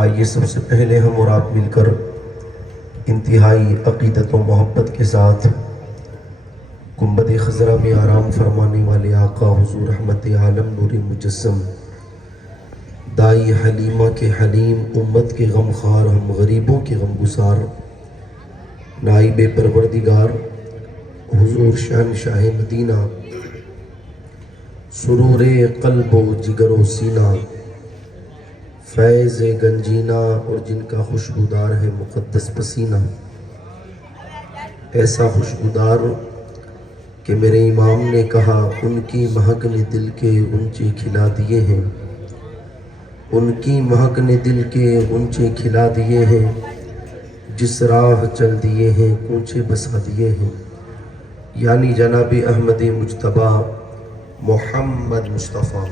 آئیے سب سے پہلے ہم اور آپ مل کر انتہائی عقیدت و محبت کے ساتھ گنبد خضرا میں آرام فرمانے والے آقا حضور رحمت عالم نور مجسم دائی حلیمہ کے حلیم امت کے غمخوار ہم غریبوں کے غم گسار نائب پروردگار حضور شہنشاہ مدینہ سرور قلب و جگر و سینہ فیض گنجینہ اور جن کا خوشبودار ہے مقدس پسینہ، ایسا خوشبودار کہ میرے امام نے کہا ان کی مہک نے دل کے غنچے کھلا دیے ہیں، ان کی مہک نے دل کے غنچے کھلا دیے ہیں، جس راہ چل دیے ہیں کوچے بسا دیے ہیں، یعنی جناب احمد مجتبیٰ محمد مصطفیٰ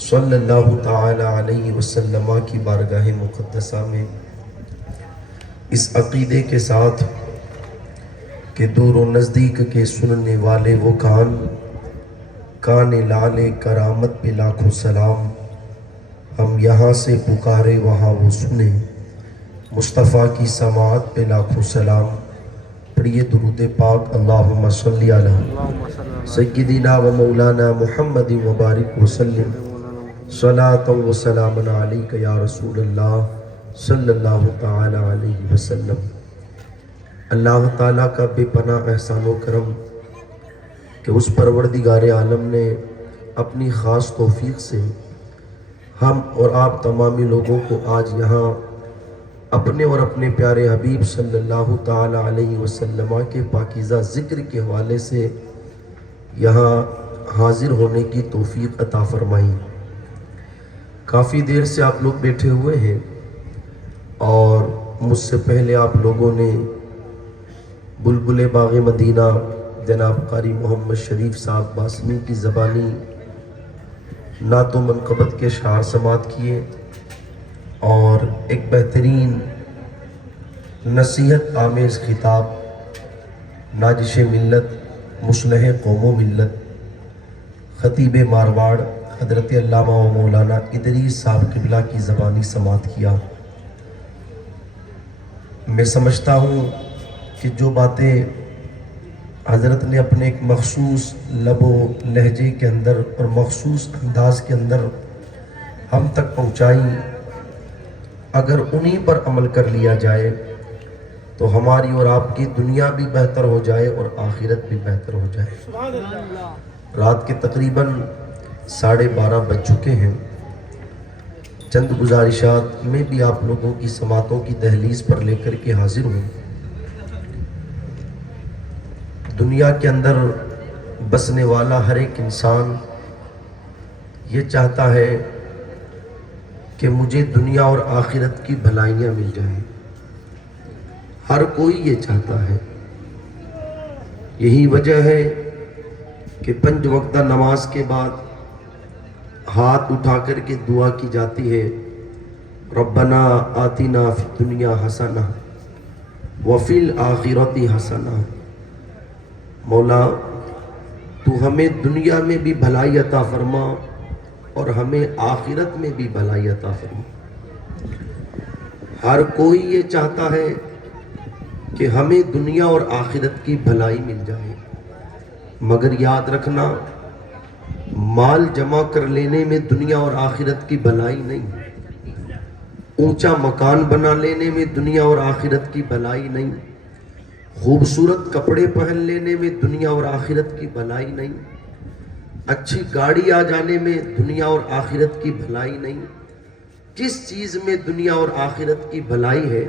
صلی اللہ تعالی علیہ وسلم کی بارگاہ مقدسہ میں اس عقیدے کے ساتھ کہ دور و نزدیک کے سننے والے وہ کان لعل کرامت پہ لاکھوں سلام، ہم یہاں سے پکارے وہاں وہ سنے، مصطفیٰ کی سماعت پہ لاکھوں سلام۔ پڑھیے درود پاک، اللہم صلی علی سیدنا و مولانا محمد مبارک وسلم، صلاۃ و سلام علیک یا رسول اللہ صلی اللہ تعالی علیہ وسلم۔ اللہ تعالیٰ کا بے پناہ احسان و کرم کہ اس پروردگار عالم نے اپنی خاص توفیق سے ہم اور آپ تمامی لوگوں کو آج یہاں اپنے اور اپنے پیارے حبیب صلی اللہ تعالی علیہ وسلم کے پاکیزہ ذکر کے حوالے سے یہاں حاضر ہونے کی توفیق عطا فرمائی۔ کافی دیر سے آپ لوگ بیٹھے ہوئے ہیں اور مجھ سے پہلے آپ لوگوں نے بلبل باغ مدینہ جناب قاری محمد شریف صاحب باسمی کی زبانی نعت و منقبت کے اشعار سماعت کیے اور ایک بہترین نصیحت آمیز خطاب ناجش ملت مصلح قوم و ملت خطیب مارواڑ حضرت علامہ و مولانا ادریس صاحب قبلہ کی زبانی سماعت کیا۔ میں سمجھتا ہوں کہ جو باتیں حضرت نے اپنے ایک مخصوص لب و لہجے کے اندر اور مخصوص انداز کے اندر ہم تک پہنچائی، اگر انہی پر عمل کر لیا جائے تو ہماری اور آپ کی دنیا بھی بہتر ہو جائے اور آخرت بھی بہتر ہو جائے۔ رات کے تقریباً 12:30 بج چکے ہیں۔ چند گزارشات میں بھی آپ لوگوں کی سماعتوں کی دہلیز پر لے کر کے حاضر ہوں۔ دنیا کے اندر بسنے والا ہر ایک انسان یہ چاہتا ہے کہ مجھے دنیا اور آخرت کی بھلائیاں مل جائیں، ہر کوئی یہ چاہتا ہے۔ یہی وجہ ہے کہ 5 وقتہ نماز کے بعد ہاتھ اٹھا کر کے دعا کی جاتی ہے، ربنا آتنا فی الدنیا حسنہ وفی الآخرۃ حسنہ، مولا تو ہمیں دنیا میں بھی بھلائی عطا فرما اور ہمیں آخرت میں بھی بھلائی عطا فرما۔ ہر کوئی یہ چاہتا ہے کہ ہمیں دنیا اور آخرت کی بھلائی مل جائے، مگر یاد رکھنا مال جمع کر لینے میں دنیا اور آخرت کی بھلائی نہیں، اونچا مکان بنا لینے میں دنیا اور آخرت کی بھلائی نہیں، خوبصورت کپڑے پہن لینے میں دنیا اور آخرت کی بھلائی نہیں، اچھی گاڑی آ جانے میں دنیا اور آخرت کی بھلائی نہیں۔ کس چیز میں دنیا اور آخرت کی بھلائی ہے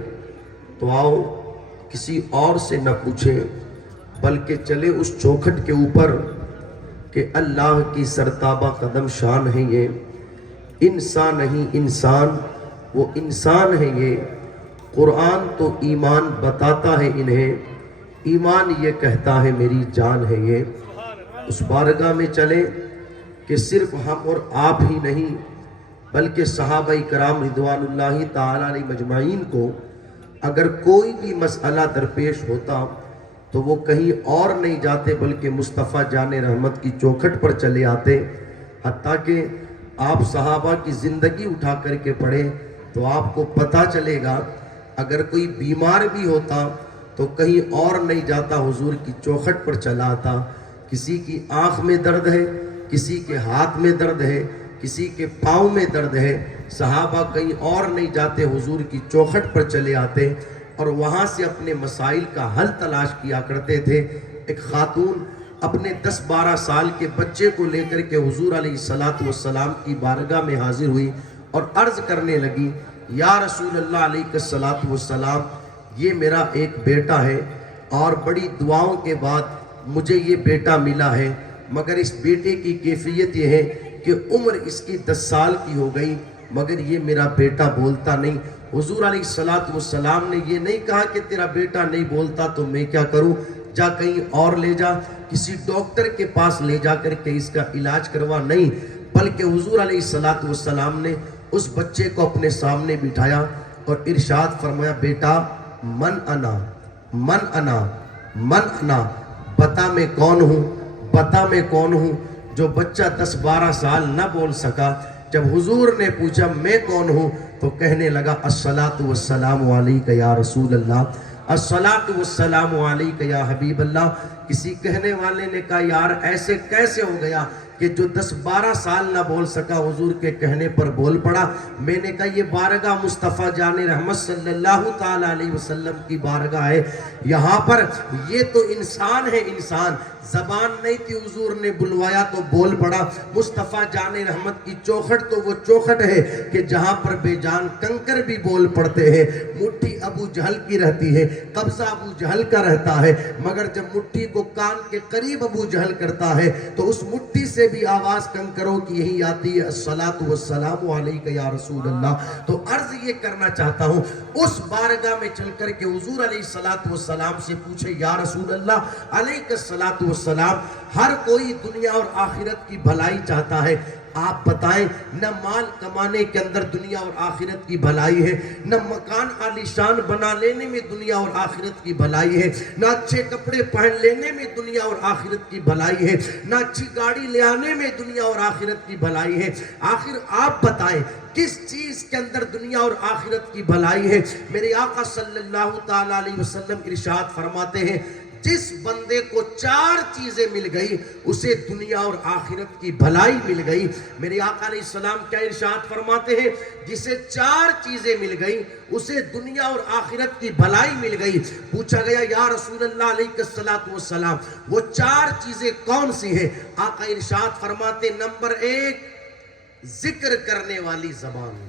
تو آؤ کسی اور سے نہ پوچھیں، بلکہ چلے اس چوکھٹ کے اوپر کہ اللہ کی سرتابہ قدم شان ہے یہ، انسان نہیں انسان، وہ انسان ہے یہ، قرآن تو ایمان بتاتا ہے انہیں، ایمان یہ کہتا ہے میری جان ہے یہ۔ اس بارگاہ میں چلیں کہ صرف ہم اور آپ ہی نہیں بلکہ صحابہ کرام رضوان اللہ تعالیٰ علیہ مجمعین کو اگر کوئی بھی مسئلہ درپیش ہوتا تو وہ کہیں اور نہیں جاتے بلکہ مصطفیٰ جان رحمت کی چوکھٹ پر چلے آتے، حتیٰ کہ آپ صحابہ کی زندگی اٹھا کر کے پڑھیں تو آپ کو پتہ چلے گا اگر کوئی بیمار بھی ہوتا تو کہیں اور نہیں جاتا، حضور کی چوکھٹ پر چلا آتا۔ کسی کی آنکھ میں درد ہے، کسی کے ہاتھ میں درد ہے، کسی کے پاؤں میں درد ہے، صحابہ کہیں اور نہیں جاتے، حضور کی چوکھٹ پر چلے آتے اور وہاں سے اپنے مسائل کا حل تلاش کیا کرتے تھے۔ ایک خاتون اپنے 10-12 سال کے بچے کو لے کر کے حضور علیہ السلام کی بارگاہ میں حاضر ہوئی اور عرض کرنے لگی، یا رسول اللہ علیہ السلام، یہ میرا ایک بیٹا ہے اور بڑی دعاؤں کے بعد مجھے یہ بیٹا ملا ہے، مگر اس بیٹے کی کیفیت یہ ہے کہ عمر اس کی 10 سال کی ہو گئی مگر یہ میرا بیٹا بولتا نہیں۔ حضور علیہ السلام نے یہ نہیں کہا کہ تیرا بیٹا نہیں بولتا تو میں کیا کروں، جا کہیں اور لے جا، کسی ڈاکٹر کے پاس لے جا کر کے اس کا علاج کروا، نہیں، بلکہ حضور علیہ السلام نے اس بچے کو اپنے سامنے بٹھایا اور ارشاد فرمایا، بیٹا من انا من انا من انا، بتا میں کون ہوں، بتا میں کون ہوں۔ جو بچہ 10-12 سال نہ بول سکا، جب حضور نے پوچھا میں کون ہوں تو کہنے لگا الصلاۃ والسلام علیک یا رسول اللہ، الصلاۃ والسلام علیک یا حبیب اللہ۔ کسی کہنے والے نے کہا یار ایسے کیسے ہو گیا کہ جو 10-12 سال نہ بول سکا حضور کے کہنے پر بول پڑا؟ میں نے کہا یہ بارگاہ مصطفیٰ جان رحمت صلی اللہ تعالیٰ علیہ وسلم کی بارگاہ ہے، یہاں پر یہ تو انسان ہے، انسان، زبان نہیں تھی، حضور نے بلوایا تو بول پڑا۔ مصطفیٰ جان رحمت کی چوکھٹ تو وہ چوکھٹ ہے کہ جہاں پر بے جان کنکر بھی بول پڑتے ہیں۔ مٹھی ابو جہل کی رہتی ہے، قبضہ ابو جہل کا رہتا ہے، مگر جب مٹھی کو کان کے قریب ابو جہل کرتا ہے تو اس مٹھی سے بھی آواز کنکروں کی یہی آتی ہے، الصلاۃ والسلام علیک یا رسول اللہ۔ تو عرض یہ کرنا چاہتا ہوں، اس بارگاہ میں چل کر کے حضور علیہ السلام سے پوچھے، یا رسول اللہ علیہ السلام، ہر کوئی دنیا اور آخرت کی بھلائی چاہتا ہے، آپ بتائیں نہ مال کمانے کے اندر دنیا اور آخرت کی بھلائی ہے، نہ مکان عالیشان بنا لینے میں دنیا اور آخرت کی بھلائی ہے، نہ اچھے کپڑے پہن لینے میں دنیا اور آخرت کی بھلائی ہے، نہ اچھی گاڑی لے آنے میں دنیا اور آخرت کی بھلائی ہے۔ آخر آپ بتائیں کس چیز کے اندر دنیا اور آخرت کی بھلائی ہے؟ میرے آقا صلی اللہ تعالیٰ علیہ وسلم ارشاد فرماتے ہیں، جس بندے کو 4 چیزیں مل گئی اسے دنیا اور آخرت کی بھلائی مل گئی۔ میرے آقا علیہ السلام کیا ارشاد فرماتے ہیں، جسے 4 چیزیں مل گئی اسے دنیا اور آخرت کی بھلائی مل گئی۔ پوچھا گیا یا رسول اللہ علیہ السلام وہ 4 چیزیں کون سی ہیں؟ آقا ارشاد فرماتے نمبر 1 ذکر کرنے والی زبان۔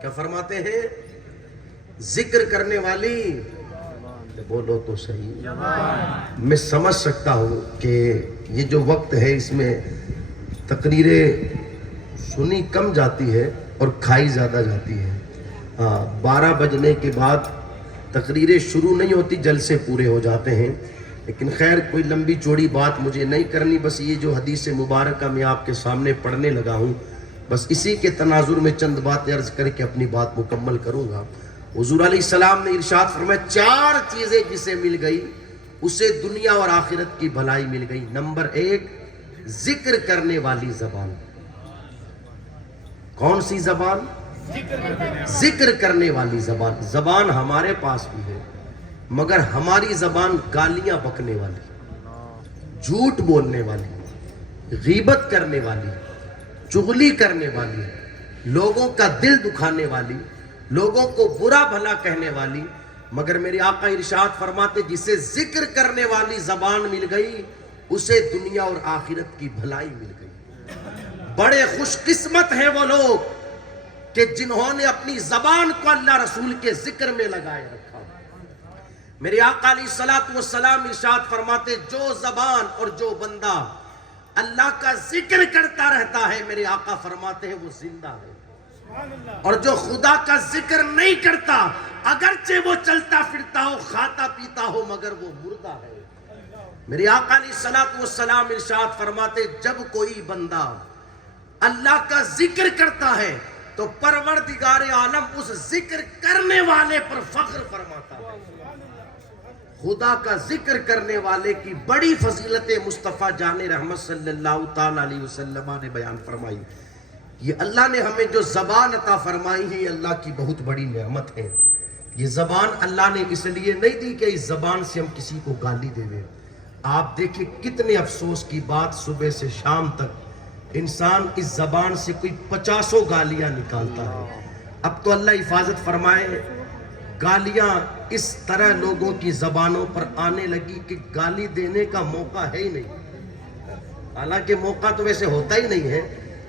کیا فرماتے ہیں؟ ذکر کرنے والی، بولو تو صحیح۔ میں سمجھ سکتا ہوں کہ یہ جو وقت ہے اس میں تقریریں سنی کم جاتی ہے اور کھائی زیادہ جاتی ہے۔ 12 بجنے کے بعد تقریریں شروع نہیں ہوتی، جلسے پورے ہو جاتے ہیں، لیکن خیر کوئی لمبی چوڑی بات مجھے نہیں کرنی، بس یہ جو حدیث مبارکہ میں آپ کے سامنے پڑھنے لگا ہوں بس اسی کے تناظر میں چند باتیں عرض کر کے اپنی بات مکمل کروں گا۔ حضور علیہ السلام نے ارشاد فرمایا 4 چیزیں جسے مل گئی اسے دنیا اور آخرت کی بھلائی مل گئی۔ نمبر 1 ذکر کرنے والی زبان۔ کون سی زبان؟ ذکر کرنے والی زبان۔ زبان ہمارے پاس بھی ہے مگر ہماری زبان گالیاں بکنے والی، جھوٹ بولنے والی، غیبت کرنے والی، چغلی کرنے والی، لوگوں کا دل دکھانے والی، لوگوں کو برا بھلا کہنے والی، مگر میرے آقا ارشاد فرماتے جسے ذکر کرنے والی زبان مل گئی اسے دنیا اور آخرت کی بھلائی مل گئی۔ بڑے خوش قسمت ہیں وہ لوگ کہ جنہوں نے اپنی زبان کو اللہ رسول کے ذکر میں لگائے رکھا۔ میرے آقا علیہ السلام ارشاد فرماتے جو زبان اور جو بندہ اللہ کا ذکر کرتا رہتا ہے، میرے آقا فرماتے ہیں وہ زندہ ہے، اور جو خدا کا ذکر نہیں کرتا اگرچہ وہ چلتا پھرتا ہو، کھاتا پیتا ہو، مگر وہ مردہ ہے۔ میرے آقا علیہ السلام ارشاد فرماتے جب کوئی بندہ اللہ کا ذکر کرتا ہے تو پروردگار عالم اس ذکر کرنے والے پر فخر فرماتا ہے۔ خدا کا ذکر کرنے والے کی بڑی فضیلت مصطفیٰ جان رحمت صلی اللہ تعالیٰ علیہ وسلم نے بیان فرمائی۔ یہ اللہ نے ہمیں جو زبان عطا فرمائی ہے یہ اللہ کی بہت بڑی نعمت ہے. یہ زبان اللہ نے اس لیے نہیں دی کہ اس زبان سے ہم کسی کو گالی دے دیں. آپ دیکھیں کتنے افسوس کی بات، صبح سے شام تک انسان اس زبان سے کوئی 50 گالیاں نکالتا ہے. اب تو اللہ حفاظت فرمائے، گالیاں اس طرح لوگوں کی زبانوں پر آنے لگی کہ گالی دینے کا موقع ہے ہی نہیں. حالانکہ موقع تو ویسے ہوتا ہی نہیں ہے،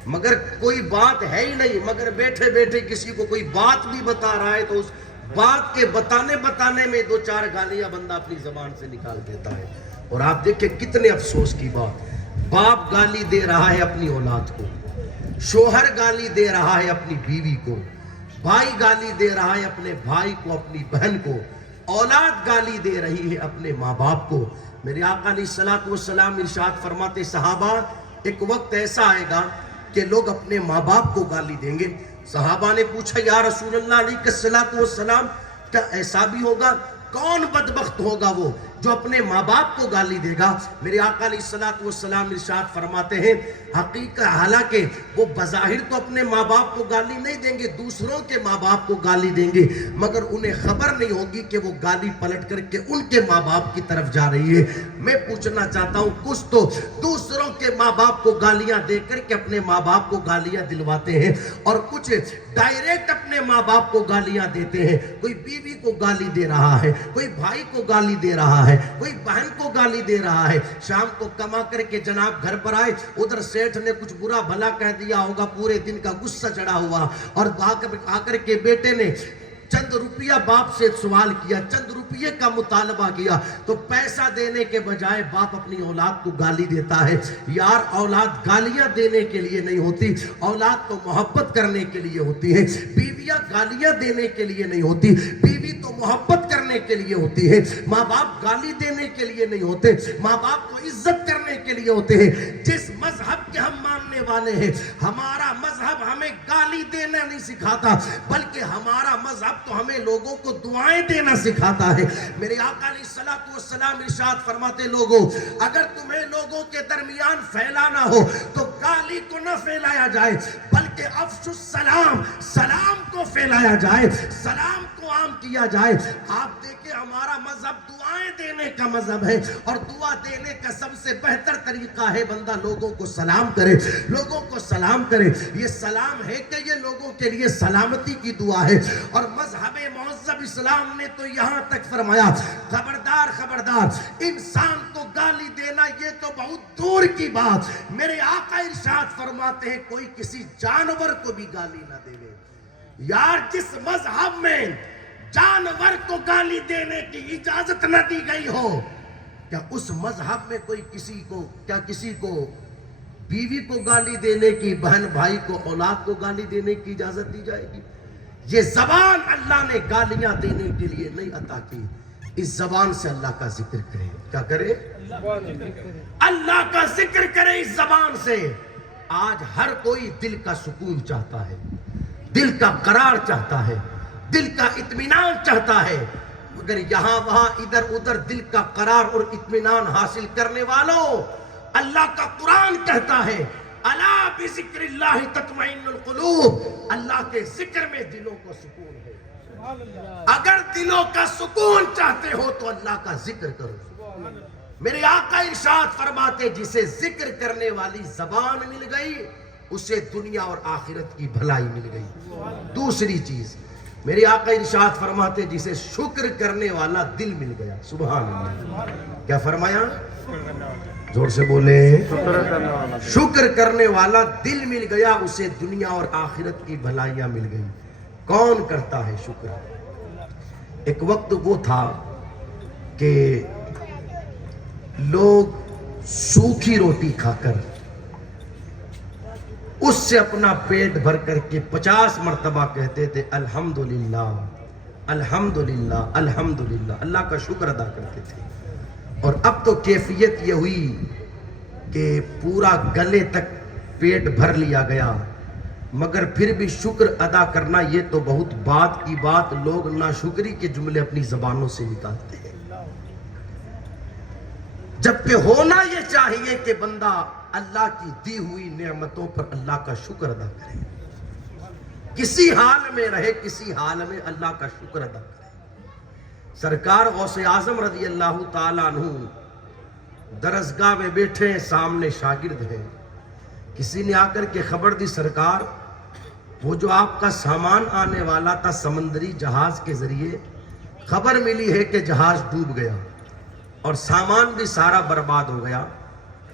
مگر کوئی بات ہے ہی نہیں، مگر بیٹھے بیٹھے کسی کو کوئی بات بھی بتا رہا ہے تو اس بات کے بتانے میں 2-4 گالیاں بندہ اپنی زبان سے نکال دیتا ہے. اور آپ دیکھیں کتنے افسوس کی بات، باپ گالی دے رہا ہے اپنی اولاد کو، شوہر گالی دے رہا ہے اپنی بیوی کو، بھائی گالی دے رہا ہے اپنے بھائی کو، اپنی بہن کو، اولاد گالی دے رہی ہے اپنے ماں باپ کو. میرے آقا علیہ الصلوۃ والسلام ارشاد فرماتے، صحابہ ایک وقت ایسا آئے گا کہ لوگ اپنے ماں باپ کو گالی دیں گے. صحابہ نے پوچھا یا رسول اللہ علیہ الصلوۃ والسلام کیا ایسا بھی ہوگا؟ کون بدبخت ہوگا وہ جو اپنے ماں باپ کو گالی دے گا؟ میرے آقا علیہ الصلوۃ والسلام ارشاد فرماتے ہیں، حقیقت حالانکہ وہ بظاہر تو اپنے ماں باپ کو گالی نہیں دیں گے، دوسروں کے ماں باپ کو گالی دیں گے، مگر انہیں خبر نہیں ہوگی کہ وہ گالی پلٹ کر کے ان کے ماں باپ کی طرف جا رہی ہے. میں پوچھنا چاہتا ہوں، کچھ تو دوسروں کے ماں باپ کو گالیاں دے کر کے اپنے ماں باپ کو گالیاں دلواتے ہیں، اور کچھ ڈائریکٹ اپنے ماں باپ کو گالیاں دیتے ہیں. کوئی بیوی کو گالی دے رہا ہے، کوئی بھائی کو گالی دے رہا ہے، کوئی بہن کو گالی دے رہا ہے. شام کو کما کر کے جناب گھر پر آئے، ادھر سیٹھ نے کچھ برا بھلا کہہ دیا ہوگا، پورے دن کا غصہ چڑھا ہوا، اور آ کر کے بیٹے نے چند روپیہ باپ سے سوال کیا، چند روپیے کا مطالبہ کیا، تو پیسہ دینے کے بجائے باپ اپنی اولاد کو گالی دیتا ہے. یار اولاد گالیاں دینے کے لیے نہیں ہوتی، اولاد تو محبت کرنے کے لیے ہوتی ہے. بیویاں گالیاں دینے کے لیے نہیں ہوتی، بیوی تو محبت کرنے کے لیے ہوتی ہے. ماں باپ گالی دینے کے لیے نہیں ہوتے، ماں باپ کو عزت کرنے کے لیے ہوتے ہیں. جس مذہب کے ہم ماننے والے ہیں، ہمارا مذہب ہمیں گالی دینا نہیں سکھاتا، بلکہ ہمارا مذہب تو ہمیں لوگوں کو دعائیں دینا سکھاتا ہے. میرے آقا علیہ الصلوۃ والسلام ارشاد فرماتے، لوگوں اگر تمہیں لوگوں کے درمیان پھیلانا ہو تو گالی کو نہ پھیلایا جائے، بلکہ افشوا السلام، سلام کو پھیلایا جائے، سلام کو عام کیا جائے. آپ دیکھیں ہمارا مذہب دعائیں دینے کا مذہب ہے، اور دعا دینے کا سب سے بہتر طریقہ ہے بندہ لوگوں کو سلام کرے، لوگوں کو سلام کرے. یہ سلام ہے کہ یہ لوگوں کے لیے سلامتی کی دعا ہے. اور مذہب مہذب اسلام نے تو یہاں تک فرمایا، خبردار خبردار، انسان کو گالی دینا یہ تو بہت دور کی بات. میرے آقا ارشاد فرماتے ہیں کوئی کسی جانور کو بھی گالی نہ دے. یار جس مذہب میں جانور کو گالی دینے کی اجازت نہ دی گئی ہو، کیا اس مذہب میں کوئی کسی کو بیوی کو گالی دینے کی، بہن بھائی کو، اولاد کو گالی دینے کی اجازت دی جائے گی؟ یہ زبان اللہ نے گالیاں دینے کے لیے نہیں عطا کی. اس زبان سے اللہ کا ذکر کرے. کیا کرے؟ اللہ کا ذکر کرے اس زبان سے. آج ہر کوئی دل کا سکون چاہتا ہے، دل کا قرار چاہتا ہے، دل کا اطمینان چاہتا ہے، مگر یہاں وہاں ادھر ادھر دل کا قرار اور اطمینان حاصل کرنے والوں، اللہ کا قرآن کہتا ہے الا بذکر اللہ تطمئن القلوب، اللہ کے ذکر میں دلوں کو سکون ہے. اگر دلوں کا سکون چاہتے ہو تو اللہ کا ذکر کرو. میرے آقا ارشاد فرماتے جسے ذکر کرنے والی زبان مل گئی اسے دنیا اور آخرت کی بھلائی مل گئی. دوسری چیز میرے آقا ارشاد فرماتے جسے شکر کرنے والا دل مل گیا. سبحان اللہ. کیا فرمایا؟ زور سے بولے. شکر کرنے والا دل مل گیا، اسے دنیا اور آخرت کی بھلائیاں مل گئی. کون کرتا ہے شکر؟ ایک وقت وہ تھا کہ لوگ سوکھی روٹی کھا کر اس سے اپنا پیٹ بھر کر کے 50 مرتبہ کہتے تھے الحمدللہ الحمدللہ الحمدللہ، اللہ کا شکر ادا کرتے تھے. اور اب تو کیفیت یہ ہوئی کہ پورا گلے تک پیٹ بھر لیا گیا، مگر پھر بھی شکر ادا کرنا یہ تو بہت بات کی بات، لوگ ناشکری کے جملے اپنی زبانوں سے نکالتے ہیں، جبکہ ہونا یہ چاہیے کہ بندہ اللہ کی دی ہوئی نعمتوں پر اللہ کا شکر ادا کرے، کسی حال میں رہے کسی حال میں اللہ کا شکر ادا کرے۔ سرکار غوث اعظم رضی اللہ تعالیٰ عنہ درسگاہ میں بیٹھے ہیں، سامنے شاگرد ہیں، کسی نے آ کر کے خبر دی سرکار وہ جو آپ کا سامان آنے والا تھا سمندری جہاز کے ذریعے، خبر ملی ہے کہ جہاز ڈوب گیا اور سامان بھی سارا برباد ہو گیا۔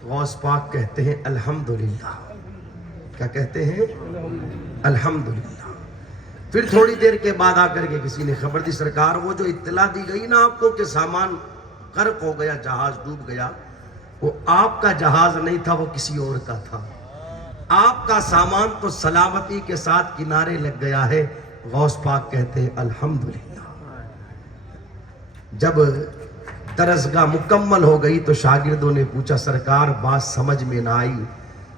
غوث پاک کہتے ہیں الحمدللہ۔ کیا کہتے ہیں؟ الحمدللہ۔ پھر تھوڑی دیر کے بعد آ کر کے کسی نے خبر دی سرکار وہ جو اطلاع دی گئی نا آپ کو کہ سامان غرق ہو گیا، جہاز ڈوب گیا، وہ آپ کا جہاز نہیں تھا، وہ کسی اور کا تھا۔ آپ کا سامان تو سلامتی کے ساتھ کنارے لگ گیا ہے۔ غوث پاک کہتے ہیں الحمدللہ۔ جب درسگاہ مکمل ہو گئی تو شاگردوں نے پوچھا سرکار بات سمجھ میں نہ آئی،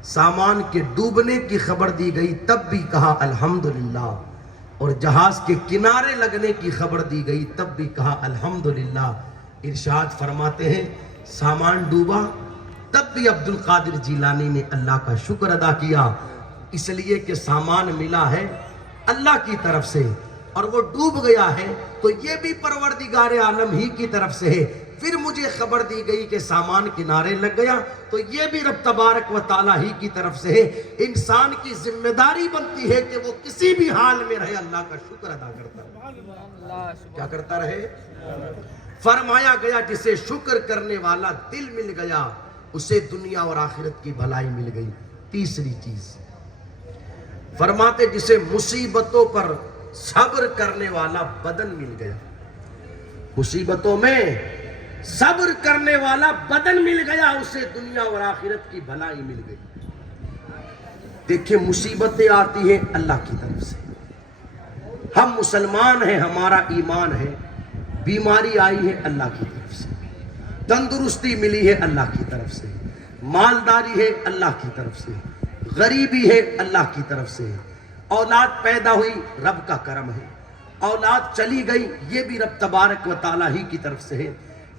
سامان کے ڈوبنے کی خبر دی گئی تب بھی کہا الحمدللہ، اور جہاز کے کنارے لگنے کی خبر دی گئی تب بھی کہا الحمدللہ۔ ارشاد فرماتے ہیں سامان ڈوبا تب بھی عبد القادر جیلانی نے اللہ کا شکر ادا کیا، اس لیے کہ سامان ملا ہے اللہ کی طرف سے، اور وہ ڈوب گیا ہے تو یہ بھی پروردگار عالم ہی کی طرف سے ہے۔ پھر مجھے خبر دی گئی کہ سامان کنارے لگ گیا تو یہ بھی رب تبارک و تعالیٰ ہی کی طرف سے ہے۔ انسان کی ذمہ داری بنتی ہے کہ وہ کسی بھی حال میں رہے اللہ کا شکر ادا کرتا رہے۔ کیا کرتا رہے؟ فرمایا گیا جسے شکر کرنے والا دل مل گیا اسے دنیا اور آخرت کی بھلائی مل گئی۔ تیسری چیز فرماتے جسے مصیبتوں پر صبر کرنے والا بدن مل گیا، مصیبتوں میں صبر کرنے والا بدن مل گیا اسے دنیا اور آخرت کی بھلائی مل گئی۔ دیکھیں مصیبتیں آتی ہیں اللہ کی طرف سے، ہم مسلمان ہیں، ہمارا ایمان ہے، بیماری آئی ہے اللہ کی طرف سے، تندرستی ملی ہے اللہ کی طرف سے، مالداری ہے اللہ کی طرف سے، غریبی ہے اللہ کی طرف سے، اولاد پیدا ہوئی رب کا کرم ہے، اولاد چلی گئی یہ بھی رب تبارک و تعالیٰ ہی کی طرف سے ہے۔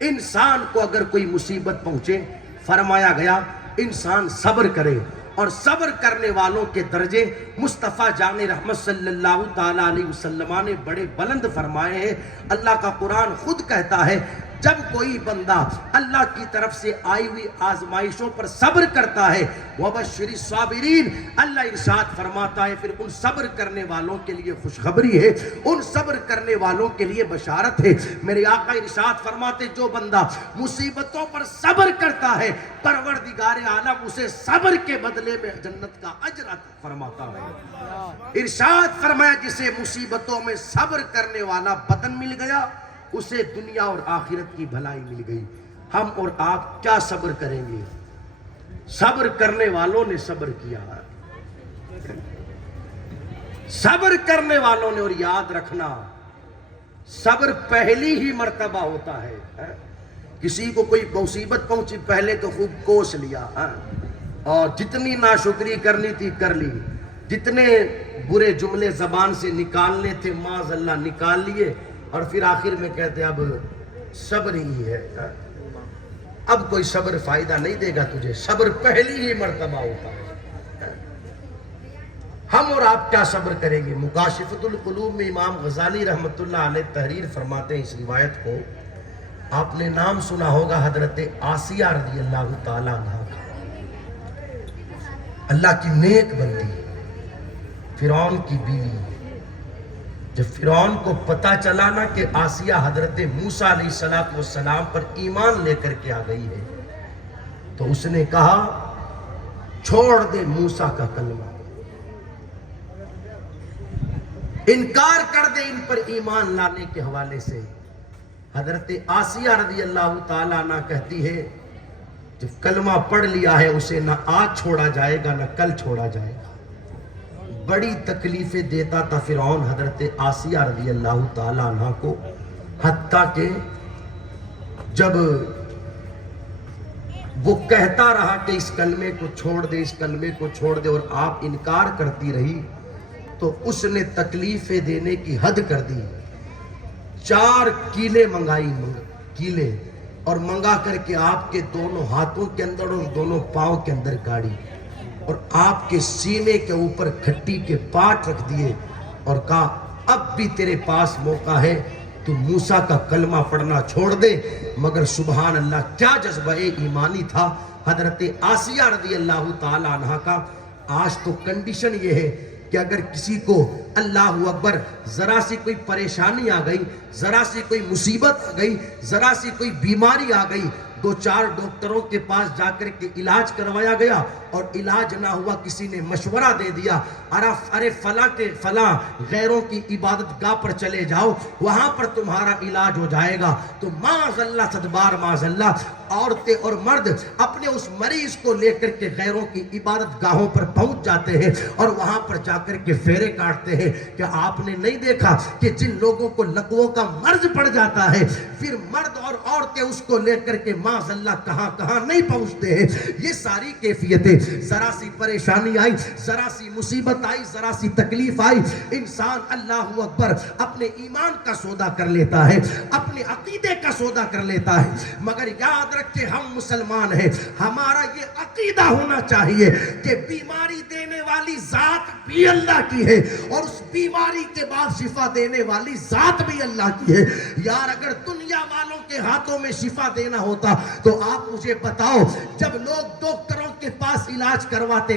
انسان کو اگر کوئی مصیبت پہنچے فرمایا گیا انسان صبر کرے، اور صبر کرنے والوں کے درجے مصطفیٰ جان رحمت صلی اللہ تعالیٰ علیہ وسلم نے بڑے بلند فرمائے ہیں۔ اللہ کا قرآن خود کہتا ہے جب کوئی بندہ اللہ کی طرف سے آئی ہوئی آزمائشوں پر صبر کرتا ہے وَبَشِّرِ الصَّابِرِينَ، اللہ ارشاد فرماتا ہے پھر ان صبر کرنے والوں کے لیے خوشخبری ہے، ان صبر کرنے والوں کے لیے بشارت ہے۔ میرے آقا ارشاد فرماتے جو بندہ مصیبتوں پر صبر کرتا ہے پروردگار عالم اسے صبر کے بدلے میں جنت کا اجر عطا فرماتا ہے۔ ارشاد فرمایا جسے مصیبتوں میں صبر کرنے والا بدن مل گیا اسے دنیا اور آخرت کی بھلائی مل گئی۔ ہم اور آپ کیا صبر کریں گے؟ صبر کرنے والوں نے صبر کیا، صبر کرنے والوں نے، اور یاد رکھنا صبر پہلی ہی مرتبہ ہوتا ہے۔ کسی کو کوئی مصیبت پہنچی پہلے تو خوب کوس لیا، اور جتنی ناشکری کرنی تھی کر لی، جتنے برے جملے زبان سے نکالنے تھے معاذ اللہ نکال لیے، اور پھر آخر میں کہتے اب صبر ہی ہے، اب کوئی صبر فائدہ نہیں دے گا تجھے، صبر پہلی ہی مرتبہ ہوتا ہے۔ ہم اور آپ کیا صبر کریں گے؟ مکاشفۃ القلوب میں امام غزالی رحمت اللہ علیہ تحریر فرماتے ہیں اس روایت کو، آپ نے نام سنا ہوگا حضرت آسیہ رضی اللہ تعالیٰ عنہ کا، اللہ کی نیک بندی، فرعون کی بیوی۔ جب فرعون کو پتہ چلا نا کہ آسیہ حضرت موسیٰ علیہ السلام پر ایمان لے کر کے آ گئی ہے تو اس نے کہا چھوڑ دے موسیٰ کا کلمہ، انکار کر دے ان پر ایمان لانے کے حوالے سے۔ حضرت آسیہ رضی اللہ تعالیٰ عنہ کہتی ہے جب کلمہ پڑھ لیا ہے اسے نہ آج چھوڑا جائے گا نہ کل چھوڑا جائے گا۔ بڑی تکلیفیں دیتا تھا فرعون حضرت آسیہ رضی اللہ تعالیٰ عنہ کو، حتیٰ کہ جب وہ کہتا رہا کہ اس کلمے کو چھوڑ دے، اس کلمے کو چھوڑ دے، اور آپ انکار کرتی رہی تو اس نے تکلیفیں دینے کی حد کر دی۔ 4 کیلے منگائی، کیلے اور منگا کر کے آپ کے دونوں ہاتھوں کے اندر اور دونوں پاؤں کے اندر گاڑی اور آپ کے سینے کے اوپر کھٹی کے پاٹ رکھ دیے اور کہا اب بھی تیرے پاس موقع ہے، تو موسیٰ کا کلمہ پڑھنا چھوڑ دے۔ مگر سبحان اللہ کیا جذبہ ایمانی تھا حضرت آسیہ رضی اللہ تعالی عنہ کا۔ آج تو کنڈیشن یہ ہے کہ اگر کسی کو اللہ اکبر ذرا سی کوئی پریشانی آ گئی، ذرا سی کوئی مصیبت آ گئی، ذرا سی کوئی بیماری آ گئی، دو چار ڈاکٹروں کے پاس جا کر کے علاج کروایا گیا اور علاج نہ ہوا، کسی نے مشورہ دے دیا ارے فلاں غیروں کی عبادت گاہ پر چلے جاؤ، وہاں پر تمہارا علاج ہو جائے گا، تو معاذ اللہ صدبار معاذ اللہ عورتیں اور مرد اپنے اس مریض کو لے کر کے غیروں کی عبادت گاہوں پر پہنچ جاتے ہیں اور وہاں پر جا کر کے پھیرے کاٹتے ہیں۔ کیا آپ نے نہیں دیکھا کہ جن لوگوں کو لقووں کا مرض پڑ جاتا ہے پھر مرد اور عورتیں اس کو لے کر کے معاذ اللہ کہاں کہاں نہیں پہنچتے ہیں؟ یہ ساری کیفیتیں، ذرا سی پریشانی آئی، ذرا سی مصیبت آئی، ذرا سی تکلیف آئی، انسان اللہ اکبر اپنے ایمان کا سودا کر لیتا ہے، اپنے عقیدے کا سودا کر لیتا ہے۔ مگر یاد رکھیں ہم مسلمان ہیں، ہمارا یہ عقیدہ ہونا چاہیے کہ بیماری دینے والی ذات بھی اللہ کی ہے اور اس بیماری کے بعد شفا دینے والی ذات بھی اللہ کی ہے۔ یار اگر دنیا والوں کے ہاتھوں میں شفا دینا ہوتا تو آپ مجھے بتاؤ، جب لوگ ڈاکٹروں کے پاس علاج کرواتے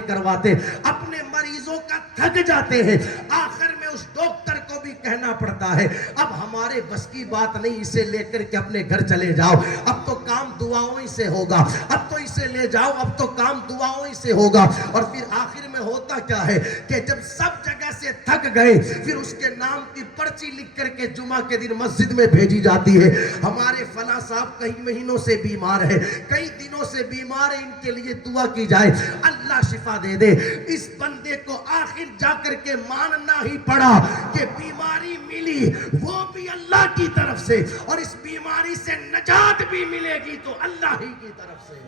اپنے مریضوں کا تھک جاتے ہیں، آخر میں اس ڈاکٹر کو بھی کہنا پڑتا ہے اب ہمارے بس کی بات نہیں، اسے لے کر کے اپنے گھر چلے جاؤ، اب تو کام دعاؤں ہی سے ہوگا، اب تو اسے لے جاؤ، اب تو کام دعاؤں ہی سے ہوگا۔ اور پھر آخر میں ہوتا کیا ہے کہ جب سب جگہ سے تھک گئے پھر اس کے نام کی پرچی لکھ کر کے جمعہ کے دن مسجد میں بھیجی جاتی ہے، ہمارے فلاں صاحب کئی مہینوں سے بیمار ہے، کئی دنوں سے بیمار ہے، ان کے لیے دعا کی جائے اللہ شفا دے دے۔ اس بندے کو آخر جا کر کے ماننا ہی پڑا کہ بیماری ملی وہ بھی اللہ کی طرف سے اور اس بیماری سے نجات بھی ملے گی تو اللہ ہی کی طرف سے۔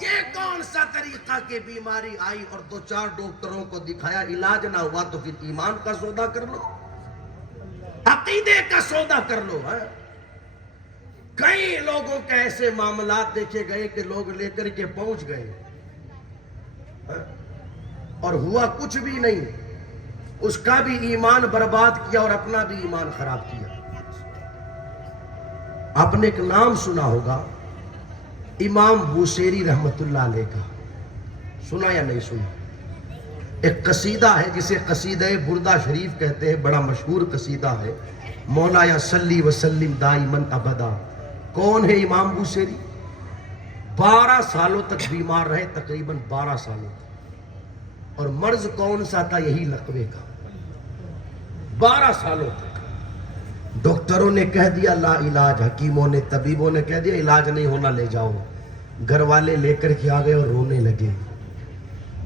یہ کون سا طریقہ کہ بیماری آئی اور دو چار ڈاکٹروں کو دکھایا علاج نہ ہوا تو پھر ایمان کا سودا کر لو، عقیدے کا سودا کر لو۔ کئی لوگوں کے ایسے معاملات دیکھے گئے کہ لوگ لے کر کے پہنچ گئے اور ہوا کچھ بھی نہیں، اس کا بھی ایمان برباد کیا اور اپنا بھی ایمان خراب کیا۔ آپ نے ایک نام سنا ہوگا امام بوصیری رحمت اللہ علیہ کا، سنا یا نہیں سنا؟ ایک قصیدہ ہے جسے قصیدہ بردہ شریف کہتے ہیں، بڑا مشہور قصیدہ ہے، مولا یا صلی وسلم دائماً ابدا۔ کون ہے امام بوصیری؟ 12 سالوں تک بیمار رہے، تقریباً 12 سالوں تک، اور مرض کون سا تھا؟ یہی لقوے کا۔ 12 سالوں تک ڈاکٹروں نے کہہ دیا لا علاج، حکیموں نے طبیبوں نے کہہ دیا علاج نہیں ہونا، لے جاؤ۔ گھر والے لے کر کے آ گئے اور رونے لگے،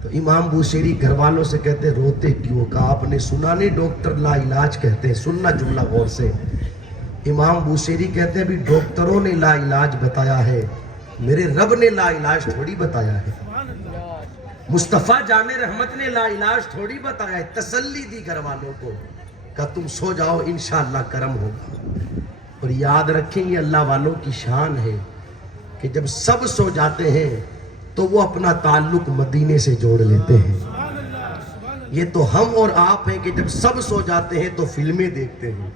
تو امام بوصیری گھر والوں سے کہتے روتے کیوں؟ کہا آپ نے سنا نہیں ڈاکٹر لا علاج کہتے ہیں، سننا جملہ غور سے۔ امام بوصیری کہتے ہیں بھی ڈاکٹروں نے لا علاج بتایا ہے، میرے رب نے لا علاج تھوڑی بتایا ہے، مصطفیٰ جان رحمت نے لا علاج تھوڑی بتایا ہے۔ تسلی دی گھر والوں کو، کہا تم سو جاؤ انشاءاللہ کرم ہوگا۔ اور یاد رکھیں یہ اللہ والوں کی شان ہے کہ جب سب سو جاتے ہیں تو وہ اپنا تعلق مدینے سے جوڑ لیتے ہیں۔ یہ تو ہم اور آپ ہیں کہ جب سب سو جاتے ہیں تو فلمیں دیکھتے ہیں،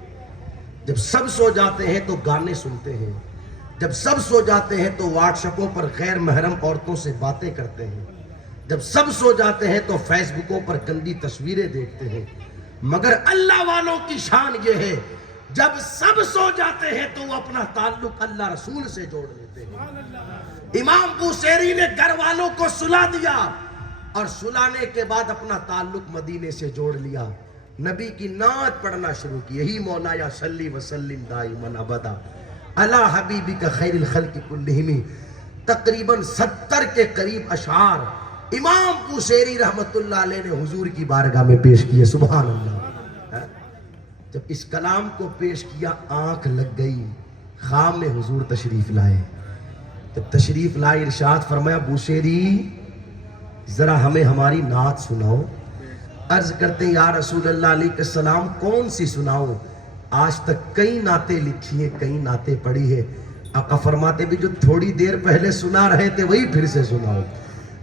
جب سب سو جاتے ہیں تو گانے سنتے ہیں، جب سب سو جاتے ہیں تو واٹس ایپوں پر غیر محرم عورتوں سے باتیں کرتے ہیں، جب سب سو جاتے ہیں تو فیس بکوں پر گندی تصویریں دیکھتے ہیں۔ مگر اللہ والوں کی شان یہ ہے جب سب سو جاتے ہیں تو وہ اپنا تعلق اللہ رسول سے جوڑ لیتے ہیں۔ امام بوصیری نے گھر والوں کو سلا دیا اور سلانے کے بعد اپنا تعلق مدینے سے جوڑ لیا، نبی کی نعت پڑھنا شروع کی، یہی مولا یا صلی وسلم دائماً ابدا علی حبیبک خیر الخلق کلہم۔ تقریباً 70 کے قریب اشعار امام بوصیری رحمت اللہ علیہ نے حضور کی بارگاہ میں پیش کیے، سبحان اللہ۔ جب اس کلام کو پیش کیا آنکھ لگ گئی، خواب میں حضور تشریف لائے، جب تشریف لائے ارشاد فرمایا بوصیری ذرا ہمیں ہماری نعت سناؤ۔ عرض کرتے ہیں یا رسول اللہ علیہ السلام کون سی سناؤں؟ آج تک کئی نعتیں لکھی ہیں، کئی نعتیں پڑھی ہیں، آقا فرماتے بھی جو تھوڑی دیر پہلے سنا رہے تھے وہی پھر سے سناؤ.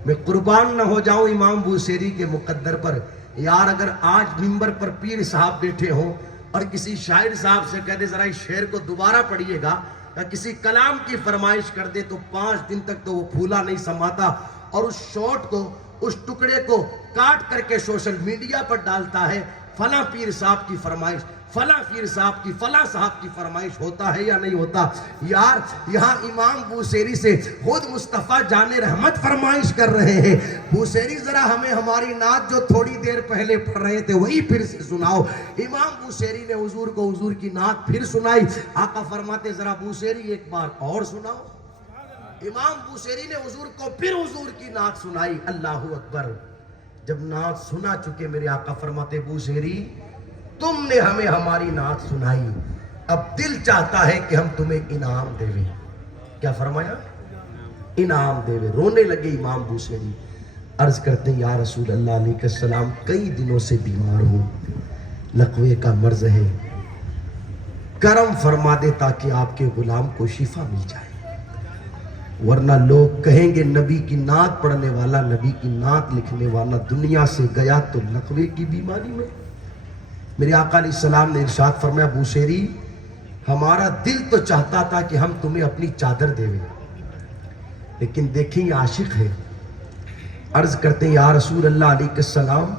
میں قربان نہ ہو جاؤں امام بوصیری کے مقدر پر. یار اگر آج منبر پر پیر صاحب بیٹھے ہوں اور کسی شاعر صاحب سے کہہ دے ذرا اس شعر کو دوبارہ پڑھیے گا یا کسی کلام کی فرمائش کر دے تو 5 دن تک تو وہ پھولا نہیں سماتا اور اس شارٹ کو اس ٹکڑے کو کاٹ کر کے سوشل میڈیا پر ڈالتا ہے. فلاں پیر صاحب کی فرمائش, فلاں پیر صاحب کی, فلاں صاحب کی فرمائش ہوتا ہے یا نہیں ہوتا. یار یہاں امام بوصیری سے خود مصطفیٰ جان رحمت فرمائش کر رہے ہیں, بوصیری ذرا ہمیں ہماری نعت جو تھوڑی دیر پہلے پڑھ رہے تھے وہی پھر سے سناؤ. امام بوصیری نے حضور کو حضور کی نعت پھر سنائی. آقا فرماتے ذرا بوصیری ایک بار اور سناؤ. امام بوصیری نے حضور کو پھر حضور کی نعت سنائی. اللہ اکبر. جب نعت سنا چکے میرے آقا فرماتے بوصیری تم نے ہمیں ہماری نعت سنائی, اب دل چاہتا ہے کہ ہم تمہیں انعام دے. کیا فرمایا؟ انعام دے. رونے لگے امام بوصیری. عرض کرتے ہیں یا رسول اللہ علیہ السلام کئی دنوں سے بیمار ہوں, لقوے کا مرض ہے, کرم فرما دے تاکہ آپ کے غلام کو شفا مل جائے, ورنہ لوگ کہیں گے نبی کی نعت پڑھنے والا, نبی کی نعت لکھنے والا دنیا سے گیا تو لقوے کی بیماری میں. میرے آقا علیہ السلام نے ارشاد فرمایا بوصیری ہمارا دل تو چاہتا تھا کہ ہم تمہیں اپنی چادر دے دیں, لیکن دیکھیں یہ عاشق ہے. عرض کرتے ہیں یا رسول اللہ علیہ السلام